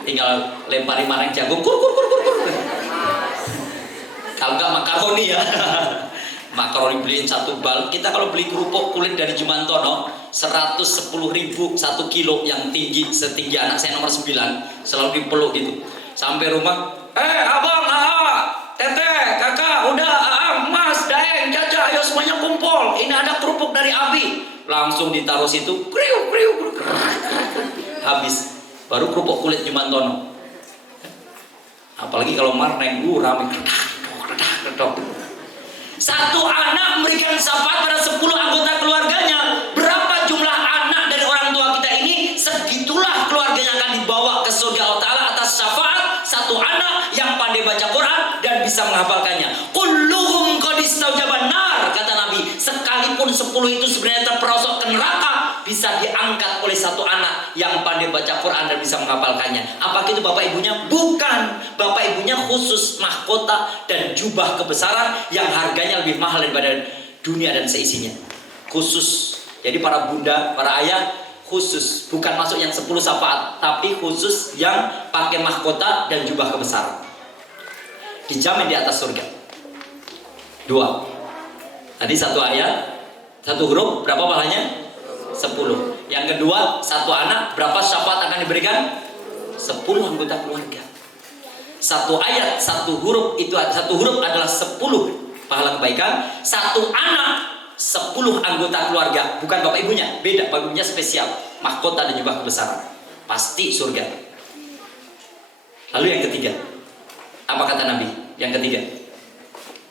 Tinggal lempari marang jagung, kur. Kalau enggak makaroni ya. Makaroni beliin 1 bal. Kita kalau beli kerupuk kulit dari Jumantono 110.000 1 kilo yang tinggi setinggi anak saya nomor 9, selalu dipeluk gitu. Sampai rumah, abang, teteh, kakak, udah, mas, daeng, caca, ayo semuanya kumpul. Ini ada kerupuk dari Abi. Langsung ditaruh situ, kriuk. Habis. Baru kerupuk kulit Jumantono. Apalagi kalau marneng, rame. Satu anak memberikan syafaat pada 10 anggota keluarganya. Berapa jumlah anak dari orang tua kita ini, segitulah keluarganya akan dibawa ke surga Allah Ta'ala atas syafaat satu anak yang pandai baca Quran dan bisa menghafalkannya. Kulluhum qad istaujaban nar, kata Nabi. Sekalipun 10 itu sebenarnya terperosok ke neraka, bisa diangkat oleh satu anak yang pandai baca Quran dan bisa menghafalkannya. Apakah itu bapak ibunya? Bukan. Bapak ibunya khusus mahkota dan jubah kebesaran yang harganya lebih mahal daripada dunia dan seisinya. Khusus. Jadi para bunda, para ayah khusus, bukan masuk yang 10 syafaat, tapi khusus yang pakai mahkota dan jubah kebesaran. Dijamin di atas surga. 2. Tadi 1 ayat, 1 huruf, berapa pahalanya? 10. Yang kedua, 1 anak, berapa syafaat akan diberikan? 10 anggota keluarga. 1 ayat, 1 huruf, itu 1 huruf adalah 10 pahala kebaikan. 1 anak, 10 anggota keluarga, bukan bapak ibunya, beda, bapak ibunya spesial, mahkota dan jubah kebesaran, pasti surga. Lalu yang ketiga, apa kata Nabi? Yang ketiga,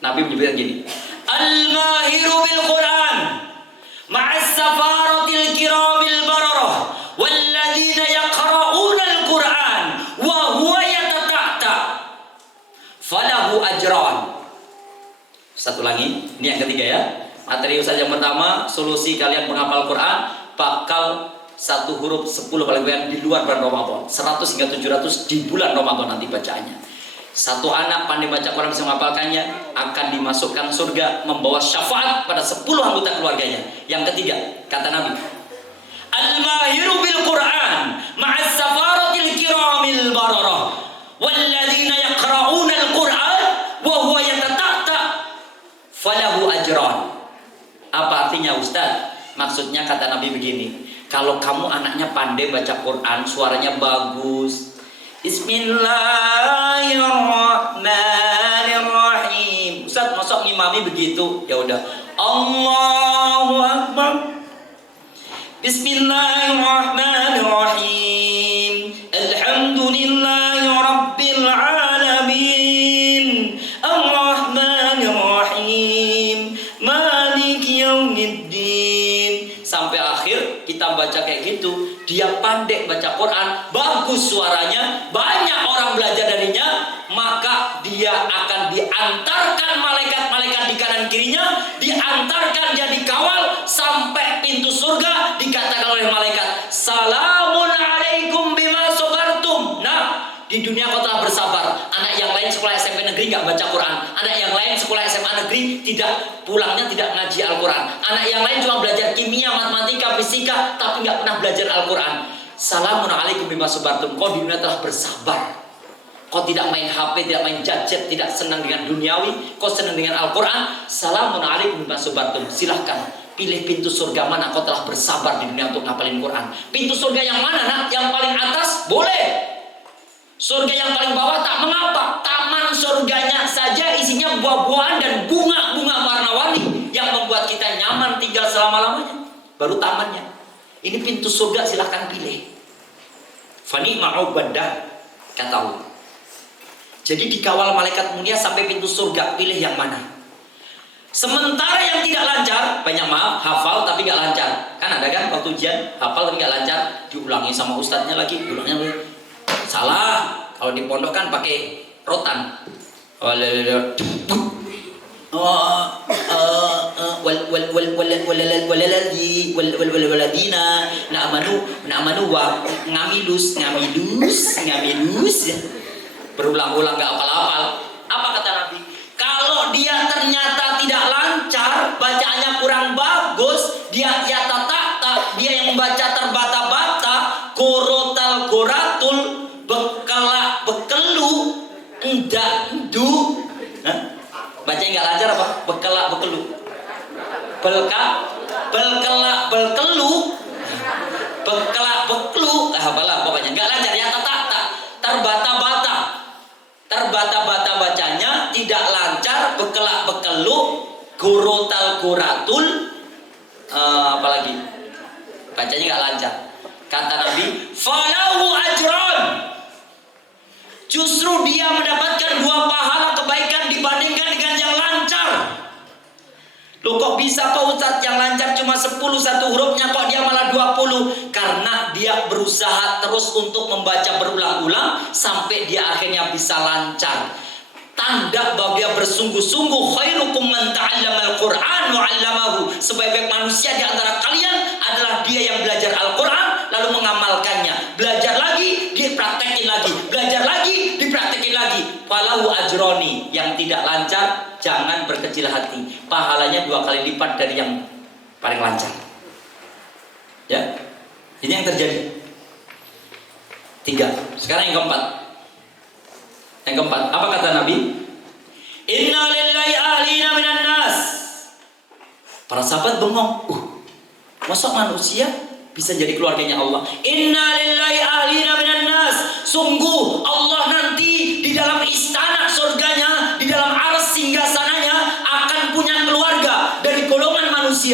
Nabi menyebutkan gini, al-mahiru bil Quran ma'as safaratil kiramil bararah walladzina yaqra'una al-Quran wa huwa yatata'ta falahu ajran. Satu lagi, ini yang ketiga ya. Materi Ustaz yang pertama, solusi kalian menghafal Quran bakal satu huruf 10 paling banyak di luar bulan Ramadan, 100 hingga 700 di bulan Ramadan nanti bacaannya. Satu anak pandai baca Quran bisa menghafalkannya akan dimasukkan surga, membawa syafaat pada 10 anggota keluarganya. Yang ketiga, kata Nabi, al-mahiru bil Quran ma'as safaratil kiramil bararah walladzina yaqra'una al-Quran wa huwa yatata'ta falahu ajran. Apa artinya Ustaz? Maksudnya kata Nabi begini, kalau kamu anaknya pandai baca Quran, suaranya bagus, Bismillahirrahmanirrahim. Ustaz, masuk ngimami begitu? Ya udah. Allahu Akbar. Bismillahirrahmanirrahim. Alhamdulillahi rabbil alamin. Ar-Rahmanirrahim. Maliki yaumiddin. Sampai akhir kita baca kayak gitu. Dia pandai baca Quran, bagus suaranya, banyak orang belajar darinya, maka dia akan diantarkan malaikat-malaikat di kanan kirinya, diantarkan dia dikawal sampai pintu surga. Dikatakan oleh malaikat, salamun alaikum bima sabartum. Nah, di dunia kau telah bersabar. Anak yang lain sekolah SMP negeri nggak baca Quran, anak yang lain sekolah SMA negeri pulangnya tidak ngaji Al-Quran, anak yang lain cuma belajar kimia, matematika, fisika, tapi nggak pernah belajar Al-Quran. Salamun alaikum bima sabartum. Kau di dunia telah bersabar. Kau tidak main HP, tidak main gadget, tidak senang dengan duniawi, kau senang dengan Al-Quran. Salamun alaikum bima sabartum. Silahkan pilih pintu surga mana kau telah bersabar di dunia untuk ngapalin Quran. Pintu surga yang mana nak? Yang paling atas boleh. Surga yang paling bawah tak mengapa. Taman surganya saja isinya buah-buahan dan bunga-bunga warna-warni yang membuat kita nyaman tinggal selama-lamanya. Baru tamannya. Ini pintu surga, silahkan pilih. Fani ma'ubadah, kata Allah. Jadi dikawal malaikat mulia sampai pintu surga, pilih yang mana. Sementara yang tidak lancar, banyak maaf, hafal tapi gak lancar. Kan ada kan waktu ujian, hafal tapi gak lancar, diulangi sama ustadznya lagi, diulangnya lagi. Salah, kalau di pondok kan pakai rotan. Waladina na'amanu wa ngamilus. Berulang-ulang gak hafal-hafal. Apa kata Nabi? Kalau dia ternyata tidak lancar, bacaannya kurang bagus, dia yatatakta, dia yang membaca terbata-bata, korotal koratul, bekelak bekelu, endak endu. Bacanya nggak lancar apa? Bekelak bekelu. Belkelak belkelu. Bekelak bekelu. Apalah pokoknya nggak lancar ya, tak terbata-bata. Terbata-bata bacanya, tidak lancar, bekelak bekelu, kurotal kuratul, apalagi bacanya nggak lancar. Kata Nabi, falahu ajron. Justru dia mendapatkan 2 pahala kebaikan dibandingkan dengan yang lancar. Loh kok bisa kok Ustaz, yang lancar cuma 10 satu hurufnya, kok dia malah 20? Karena dia berusaha terus untuk membaca berulang-ulang sampai dia akhirnya bisa lancar. Tanda bahwa dia bersungguh-sungguh, khairukum man ta'allamal Qur'an wa 'allamahu. Sebaik-baik manusia di antara kalian adalah dia yang belajar Al-Qur'an lalu mengamalkannya. Belajar lagi, dipraktekin lagi. Belajar lagi, dipraktekin lagi. Falahu ajroni. Yang tidak lancar jangan berkecil hati. Pahalanya 2 kali lipat dari yang paling lancar. Ya. Ini yang terjadi. 3. Sekarang yang keempat. Yang keempat, apa kata Nabi? Inna lillahi ahlina minan nas. Para sahabat bengong. Masa manusia bisa jadi keluarganya Allah? Inna lillahi ahlina minan nas. Sungguh Allah nanti di dalam istana surganya, di dalam arsy singgasananya akan punya keluarga dari golongan manusia.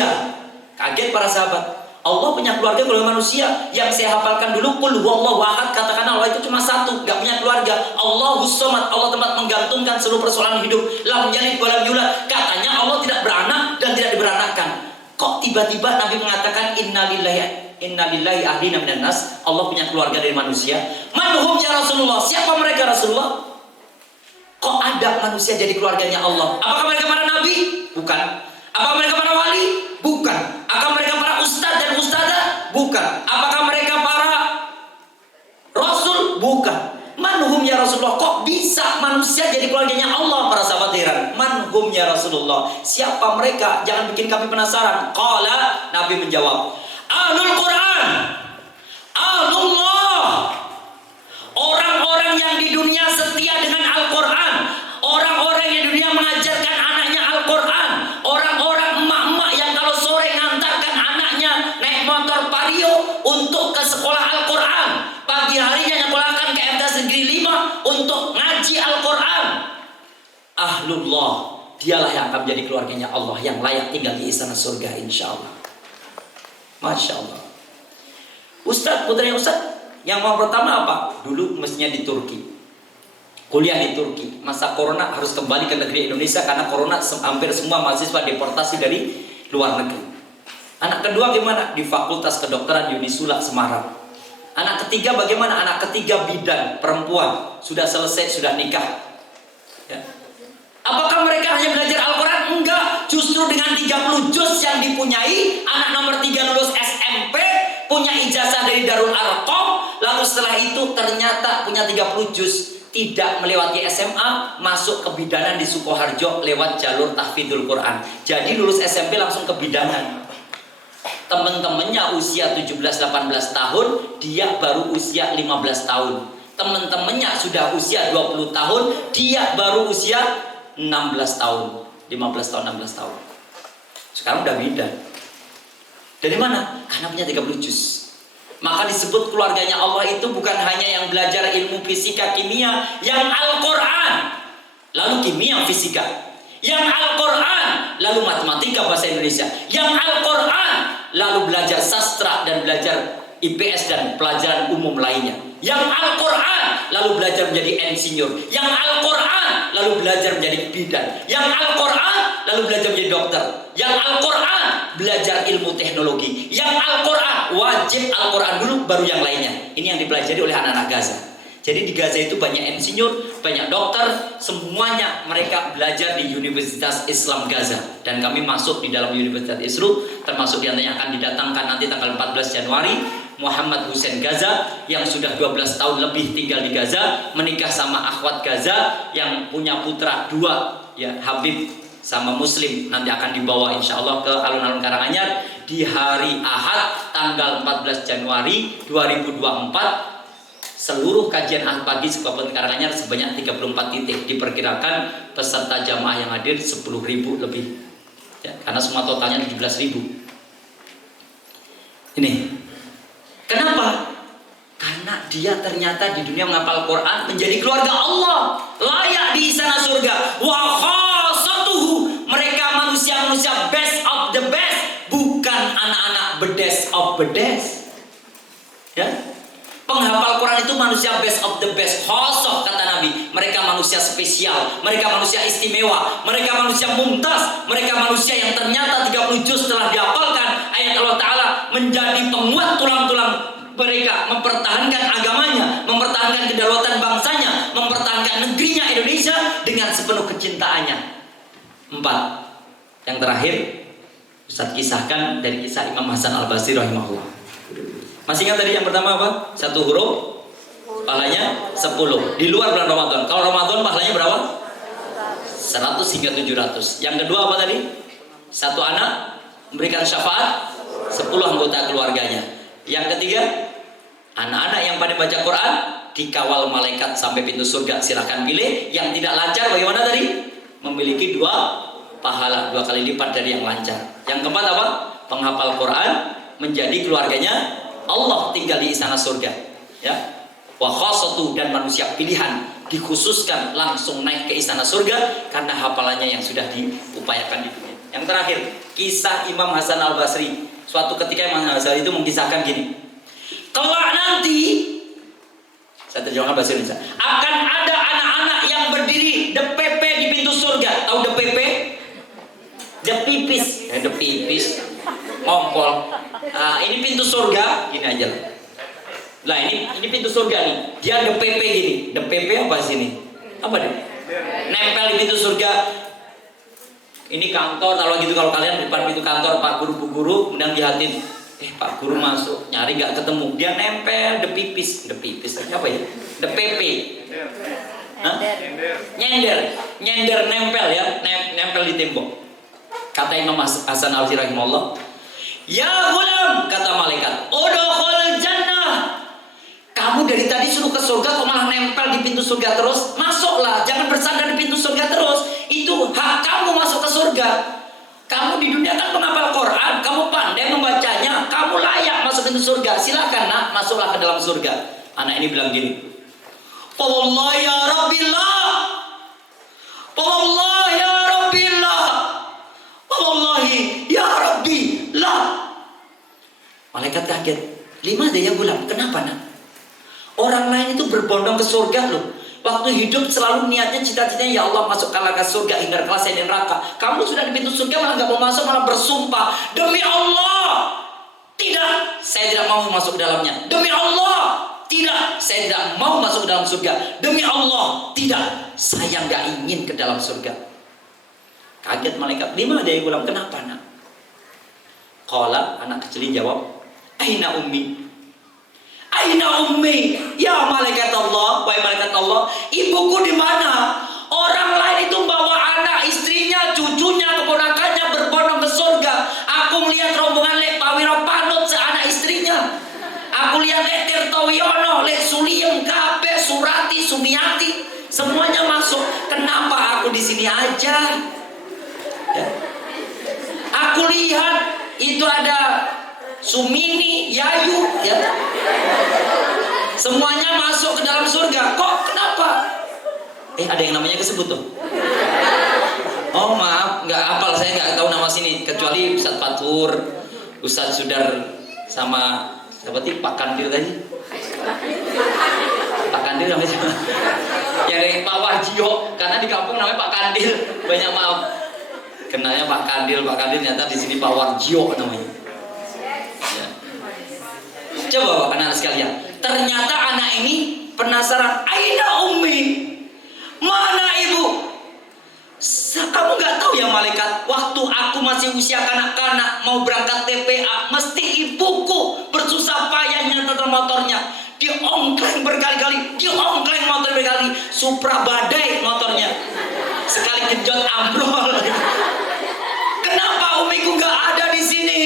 para sahabat. Allah punya keluarga manusia. Yang saya hafalkan dulu, qul huwallahu ahad, katakan Allah itu cuma satu, gak punya keluarga. Allahus samad, Allah tempat menggantungkan seluruh persoalan hidup. Lam yalid wa lam yulad, katanya Allah tidak beranak dan tidak diberanakkan. Kok tiba-tiba Nabi mengatakan innalillahi ahlina minan nas, Allah punya keluarga dari manusia. Manhum ya Rasulullah, siapa mereka Rasulullah? Kok ada manusia jadi keluarganya Allah? Apakah mereka para nabi? Bukan. Apakah mereka para wali? Bukan. Apakah mereka para ustadz dan ustadzah? Bukan. Apakah mereka para rasul? Bukan. Manhum ya Rasulullah, kok bisa manusia jadi keluarganya Allah? Para sahabat heran. Manhum ya Rasulullah, siapa mereka? Jangan bikin kami penasaran. Qala, Nabi menjawab, Ahlul Quran, Ahlullah, orang-orang yang di dunia setia dengan Al-Quran, orang-orang yang di dunia mengajarkan anaknya Al-Quran, orang-orang emak-emak yang kalau sore ngantarkan anaknya naik motor Vario untuk ke sekolah Al-Quran, pagi harinya nyekolahkan ke MTS Negeri 5 untuk ngaji Al-Quran. Ahlullah, dialah yang akan menjadi keluarganya Allah, yang layak tinggal di istana surga insya Allah. Masya Allah. Ustadz, putranya Ustadz, yang mau pertama apa? Dulu mestinya di Turki, kuliah di Turki. Masa corona harus kembali ke negeri Indonesia karena corona hampir semua mahasiswa deportasi dari luar negeri. Anak kedua gimana? Di Fakultas Kedokteran Unisula Semarang. Anak ketiga bagaimana? Anak ketiga bidan perempuan, sudah selesai, sudah nikah. Ya. Apakah mereka hanya belajar Al-Quran? Enggak. Justru dengan 30 juz yang dipunyai, anak nomor 3 lulus SMP, punya ijazah dari Darul Arqam, lalu setelah itu ternyata punya 30 juz, tidak melewati SMA, masuk ke bidanan di Sukoharjo lewat jalur tahfidzul Quran. Jadi lulus SMP langsung ke bidanan. Temen-temennya usia 17-18 tahun, dia baru usia 15 tahun. Temen-temennya sudah usia 20 tahun, dia baru usia 16 tahun. 15 tahun, 16 tahun. Sekarang udah bidan. Dari mana? Karena punya 30 juz. Maka disebut keluarganya Allah itu bukan hanya yang belajar ilmu fisika, kimia, yang Al-Quran, lalu kimia, fisika, yang Al-Quran, lalu matematika, bahasa Indonesia, yang Al-Quran, lalu belajar sastra dan belajar IPS dan pelajaran umum lainnya, yang Al-Quran, lalu belajar menjadi insinyur, yang Al-Quran, lalu belajar menjadi bidan, yang Al-Quran, lalu belajar menjadi dokter, yang Al-Quran, belajar ilmu teknologi, yang Al-Quran, wajib Al-Quran dulu baru yang lainnya. Ini yang dipelajari oleh anak-anak Gaza. Jadi di Gaza itu banyak insinyur, banyak dokter, semuanya mereka belajar di Universitas Islam Gaza. Dan kami masuk di dalam Universitas Isru, termasuk di antaranya akan didatangkan nanti tanggal 14 Januari Muhammad Hussein Gaza yang sudah 12 tahun lebih tinggal di Gaza, menikah sama akhwat Gaza yang punya putra 2, ya, Habib sama Muslim, nanti akan dibawa insya Allah ke alun-alun Karanganyar di hari Ahad tanggal 14 Januari 2024. Seluruh kajian ahad pagi Kabupaten Karanganyar sebanyak 34 titik. Diperkirakan peserta jamaah yang hadir 10.000 lebih, ya, karena semua totalnya 17.000. Ini kenapa? Karena dia ternyata di dunia menghafal Quran, menjadi keluarga Allah, layak di istana surga. Wa khassatuhu, mereka manusia-manusia best of the best, bukan anak-anak bedes of bedes. Ya, penghafal Quran itu manusia best of the best. Khosoh, kata Nabi, mereka manusia spesial, mereka manusia istimewa, mereka manusia mumtaz, mereka manusia yang ternyata 30 juz telah dihafalkan ayat Allah Ta'ala, menjadi penguat tulang-tulang mereka, mempertahankan agamanya, mempertahankan kedaulatan bangsanya, mempertahankan negerinya Indonesia dengan sepenuh kecintaannya. 4. Yang terakhir, Ustaz kisahkan dari kisah Imam Hasan Al-Basri rahimahullah. Masih ingat tadi yang pertama apa? 1 huruf, pahalanya 10. Di luar bulan Ramadan. Kalau Ramadan pahalanya berapa? 100 hingga 700. Yang kedua apa tadi? 1 anak memberikan syafaat 10 anggota keluarganya. Yang ketiga, anak-anak yang pada baca Quran dikawal malaikat sampai pintu surga. Silahkan pilih. Yang tidak lancar bagaimana tadi? Memiliki 2 pahala, 2 kali lipat dari yang lancar. Yang keempat apa? Penghafal Quran menjadi keluarganya Allah, tinggal di istana surga. Ya, wa khassatu, dan manusia pilihan dikhususkan langsung naik ke istana surga karena hafalannya yang sudah diupayakan di dunia. Yang terakhir, kisah Imam Hasan Al-Basri. Suatu ketika Imam Ghazali itu mengisahkan gini. Kelak nanti, saya terjemahkan bahasa Indonesia, akan ada anak-anak yang berdiri DPP di pintu surga. Tahu DPP? Depipis. Depipis. Ngompol. Ini pintu surga, gini aja lah. Lah ini pintu surga nih. Dia DPP gini. DPP apa sini? Apa deh? Nempel di pintu surga. Ini kantor, kalau gitu kalau kalian depan pintu kantor Pak Guru Bu Guru, kemudian lihatin, Pak Guru masuk, nyari nggak ketemu, dia nempel depipis apa ya? DPP. Nyender nempel ya, nempel di tembok. Kata Imam Hasan Al-Basri rahimahullah, ya gulam, kata malaikat, udkhul jannah. Kamu dari tadi suruh ke surga kok malah nempel di pintu surga terus? Masuklah, jangan bersandar di pintu surga terus. Itu hak kamu masuk ke surga. Kamu di dunia kan penghafal Quran, kamu pandai membacanya, kamu layak masuk pintu surga. Silakan nak, masuklah ke dalam surga. Anak ini bilang gini, Wallah ya Rabbillah, Wallah ya Rabbillah, Wallahi ya Rabbillah. Malaikat kaget. 5 deh ya gulam, kenapa nak? Orang lain itu berbondong ke surga loh. Waktu hidup selalu niatnya cita-citanya ya Allah masukkanlah ke surga hingga kelas saya di neraka. Kamu sudah di pintu surga malah nggak mau masuk, malah bersumpah demi Allah tidak, saya tidak mau masuk ke dalamnya. Demi Allah tidak, saya tidak mau masuk ke dalam surga. Demi Allah tidak, saya nggak ingin ke dalam surga. Kaget malaikat. 5 dia ulang, kenapa nak? Qala, anak kecil jawab, aina ummi. Aina ummi, ya malaikat Allah, wahai malaikat Allah, ibuku di mana? Orang lain itu bawa anak, istrinya, cucunya, keponakannya berbondong ke surga. Aku melihat rombongan Lek Pawiro Panut seanak istrinya. Aku lihat Lek Tirto Wiono, Lek Suliem, Kabe, Surati, Sumiati, semuanya masuk. Kenapa aku di sini aja? Ya. Aku lihat itu ada Sumini, Yayu, ya. Semuanya masuk ke dalam surga. Kok kenapa? Ada yang namanya kesebut tuh. Oh maaf, nggak hafal, saya nggak tahu nama sini kecuali Ustadz Fatur, Ustadz Sudar, sama seperti Pak Kandil tadi. Pak Kandil namanya siapa? Yang dari Pak Warjio, karena di kampung namanya Pak Kandil. Banyak maaf. Kenalnya Pak Kandil ternyata di sini Pak Warjio namanya. Ya. Coba anak-anak sekalian, ternyata anak ini penasaran. Aina ummi, mana ibu? Kamu nggak tahu ya malaikat, waktu aku masih usia kanak-kanak mau berangkat TPA, mesti ibuku bersusah payah nyetir motornya, diongkleng berkali-kali, diongkleng motor berkali, Supra badai motornya, sekali kejot ambrol. Kenapa umiku nggak ada di sini?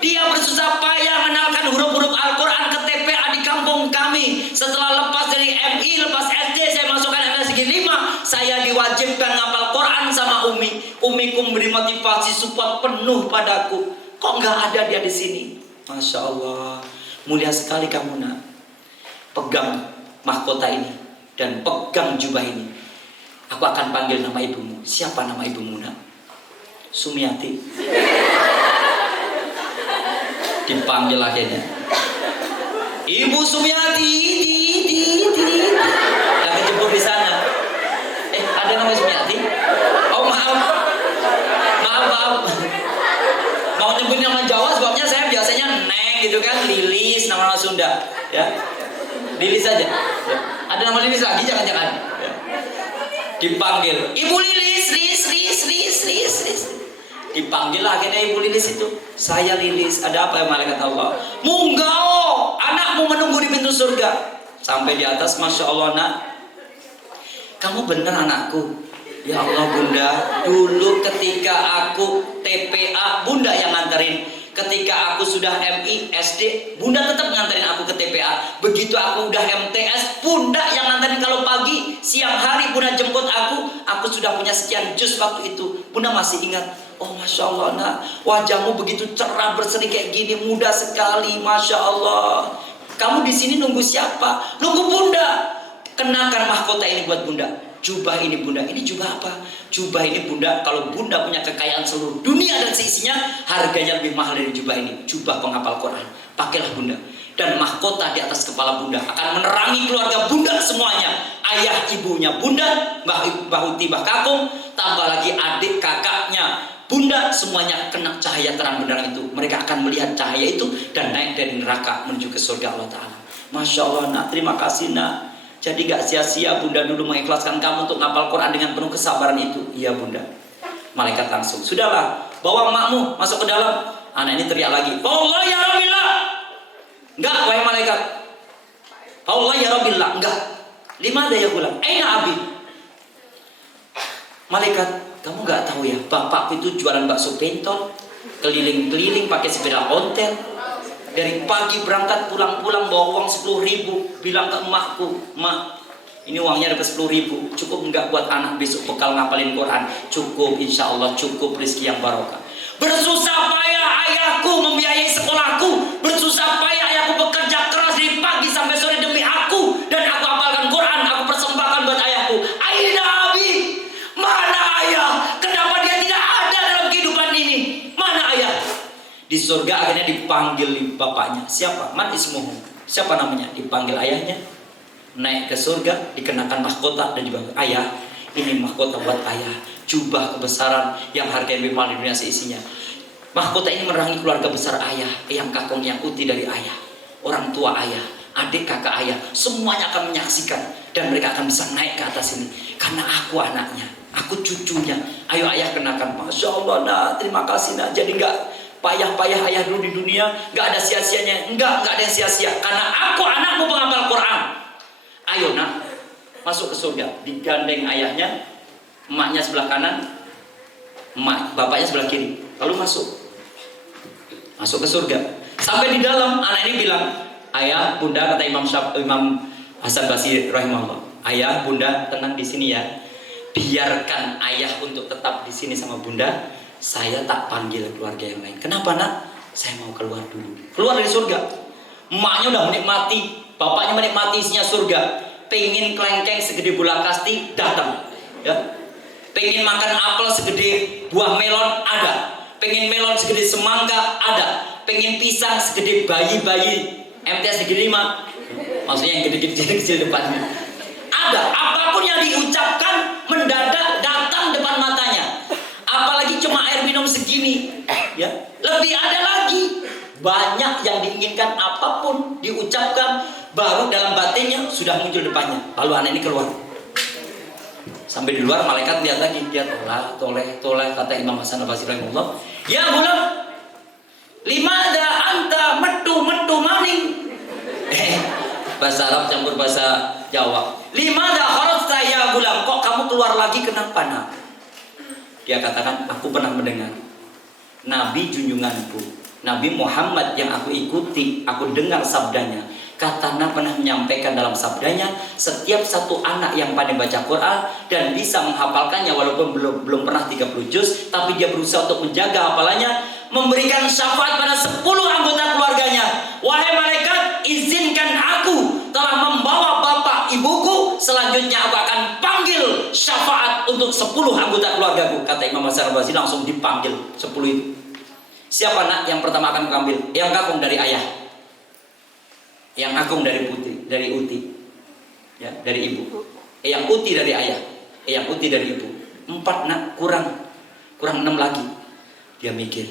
Dia bersusah payah mengenalkan huruf-huruf Al-Quran ke TPA di kampung kami. Setelah lepas dari MI, lepas SD, saya masukkan MI segi 5. Saya diwajibkan ngapal Quran sama Umi. Umiku memberi motivasi support penuh padaku. Kok nggak ada dia di sini? Masya Allah, mulia sekali kamu nak. Pegang mahkota ini dan pegang jubah ini. Aku akan panggil nama ibumu. Siapa nama ibumu nak? Sumiati. Dipanggil akhirnya, Ibu Sumiati, yang kejebur di sana. Ada nama Sumiati? Oh maaf, mau nyebut nama Jawa sebabnya saya biasanya Neng gitu kan, Lilis, nama Sunda, ya. Lilis saja. Ya. Ada nama Lilis lagi jangan-jangan. Ya. Dipanggil, Ibu Lilis. Dipanggil akhirnya Ibu Lilis itu. Saya Lilis, ada apa ya malaikat Allah? Munggah, anakmu menunggu di pintu surga. Sampai di atas, Masya Allah nak, kamu benar anakku. Ya Allah bunda, dulu ketika aku TPA, bunda yang nganterin. Ketika aku sudah MI, SD, bunda tetap nganterin aku ke TPA. Begitu aku udah MTS, bunda yang nganterin. Kalau pagi, siang hari bunda jemput aku sudah punya sekian juz waktu itu. Bunda masih ingat. Oh Masya Allah nak, wajahmu begitu cerah berseri kayak gini, muda sekali, Masya Allah. Kamu di sini nunggu siapa? Nunggu bunda. Kenakan mahkota ini buat bunda. Jubah ini bunda, ini jubah apa? Jubah ini bunda, kalau bunda punya kekayaan seluruh dunia dan seisinya, harganya lebih mahal dari jubah ini. Jubah penghafal Quran, pakailah bunda. Dan mahkota di atas kepala bunda akan menerangi keluarga bunda semuanya. Ayah ibunya bunda, Mbah Uti, Mbah Kakung, tambah lagi adik kakaknya bunda, semuanya kena cahaya terang benderang itu. Mereka akan melihat cahaya itu dan naik dari neraka menuju ke surga Allah Ta'ala. Masya Allah nak, terima kasih nak. Jadi gak sia-sia bunda dulu mengikhlaskan kamu untuk ngapal Quran dengan penuh kesabaran itu. Iya bunda. Malaikat langsung, sudahlah, bawa emakmu masuk ke dalam. Anak ini teriak lagi, Allah ya Rabbillah. Enggak, wahai malaikat. Allah ya Rabbillah, enggak. Lima ada ya pulang. Aina abi. Malaikat, kamu nggak tahu ya, bapakku itu jualan bakso pentol, keliling-keliling pakai sepeda ontel. Dari pagi berangkat, pulang-pulang bawa uang 10.000, bilang ke emakku, mak, ini uangnya dapat 10.000, cukup nggak buat anak besok bekal ngapalin Quran? Cukup, insya Allah cukup, rezeki yang barokah. Bersusah payah ayahku membiayai sekolahku, bersusah payah ayahku bekerja keras dari pagi sampai sore demi aku, dan aku hafalkan Quran, aku persembahkan buat ayahku. Aina abi, mana ayah? Kenapa dia tidak ada dalam kehidupan ini? Mana ayah? Di surga akhirnya dipanggil bapaknya. Siapa? Man ismuhu. Siapa namanya? Dipanggil ayahnya. Naik ke surga, dikenakan mahkota dan dibangun. Ayah, ini mahkota buat ayah. Jubah kebesaran yang harganya lebih mahal di dunia seisinya. Mahkota ini menerangi keluarga besar ayah, yang kakung, yang uti dari ayah, orang tua ayah, adik kakak ayah, semuanya akan menyaksikan dan mereka akan bisa naik ke atas ini karena aku anaknya, aku cucunya. Ayo ayah kenakan. Masya Allah nak, terima kasih nak. Jadi nggak payah-payah ayah dulu di dunia, nggak ada sia-sianya, nggak ada yang sia-sia karena aku anakmu penghafal Quran. Ayo nak, masuk ke surga. Digandeng ayahnya, emaknya sebelah kanan, bapaknya sebelah kiri. Lalu masuk ke surga. Sampai di dalam, anak ini bilang, ayah, bunda, kata Imam Hasan Basri rahimahullah, ayah, bunda, tenang di sini ya. Biarkan ayah untuk tetap di sini sama bunda. Saya tak panggil keluarga yang lain. Kenapa nak? Saya mau keluar dulu. Keluar dari surga. Emaknya udah menikmati, bapaknya menikmati isinya surga. Pengen kelengkeng segede bola kasti, datang. Ya. Pengen makan apel segede buah melon, ada. Pengen melon segede semangka, ada. Pengen pisang segede bayi-bayi MTS Negeri 5, maksudnya yang gede-gede kecil depannya, ada. Apapun yang diucapkan mendadak datang depan matanya. Apalagi cuma air minum segini, ya. Lebih ada lagi. Banyak yang diinginkan, apapun diucapkan baru dalam batinnya sudah muncul depannya. Lalu anak ini keluar. Sampai di luar malaikat lihat lagi, dia toleh kata Imam Hasan Basri rahimahullah. Ya gulam, limada anta metu maning. Bahasa Arab campur bahasa Jawa. Limada kharajta ya gulam, kok kamu keluar lagi kenapa nak? Dia katakan, aku pernah mendengar Nabi junjunganku, Nabi Muhammad yang aku ikuti, aku dengar sabdanya. Katana pernah menyampaikan dalam sabdanya, setiap satu anak yang pandai baca Quran dan bisa menghafalkannya walaupun belum pernah 30 juz, tapi dia berusaha untuk menjaga hafalannya, memberikan syafaat pada 10 anggota keluarganya. Wahai malaikat, izinkan aku telah membawa bapak ibuku, selanjutnya aku akan panggil syafaat untuk 10 anggota keluargaku. Kata Imam Hasan Basri, langsung dipanggil 10 itu. Siapa nak yang pertama akan mengambil? Yang kakung dari ayah, yang agung dari putri, dari uti, ya, dari ibu. Yang uti dari ayah, yang uti dari ibu. 4 nak, kurang 6 lagi. Dia mikir,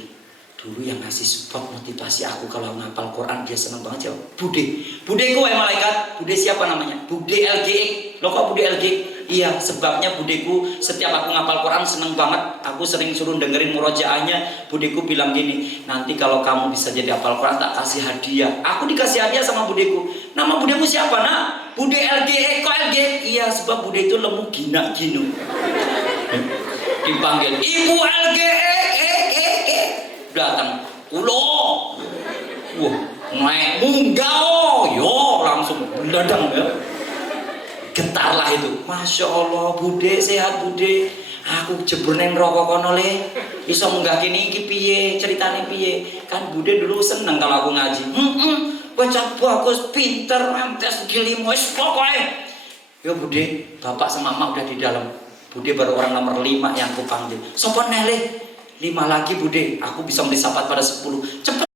dulu yang ngasih support motivasi aku kalau ngapal Quran dia senang banget ya. Budeku wahai malaikat. Bude siapa namanya? Bude LGX. Loh kok Bude LGX? Iya, sebabnya budeku setiap aku ngapal Quran seneng banget. Aku sering suruh dengerin murojaahnya. Budeku bilang gini, nanti kalau kamu bisa jadi hafal Quran tak kasih hadiah. Aku dikasih hadiah sama budeku. Nama budeku siapa nak? Bude LGX. Kok LGX? Iya, sebab bude itu lemu gina ginu. Dipanggil Ibu LGX. Datang ulo. Wah, naik munggah. Yo, langsung dadang ya. Getarlah itu. Masya Allah, bude sehat bude. Aku jebur neng rokok kono le. Iso munggah kini iki piye, ceritane piye. Kan bude dulu seneng kalau aku ngaji. Baca bagus, pinter, MTS gili wis pokoke. Ya Bude, bapak sama mama udah di dalam. Bude baru orang nomor 5 yang aku panggil. Sopo neleh 5 lagi Bude, aku bisa beli sapat pada 10. Cepet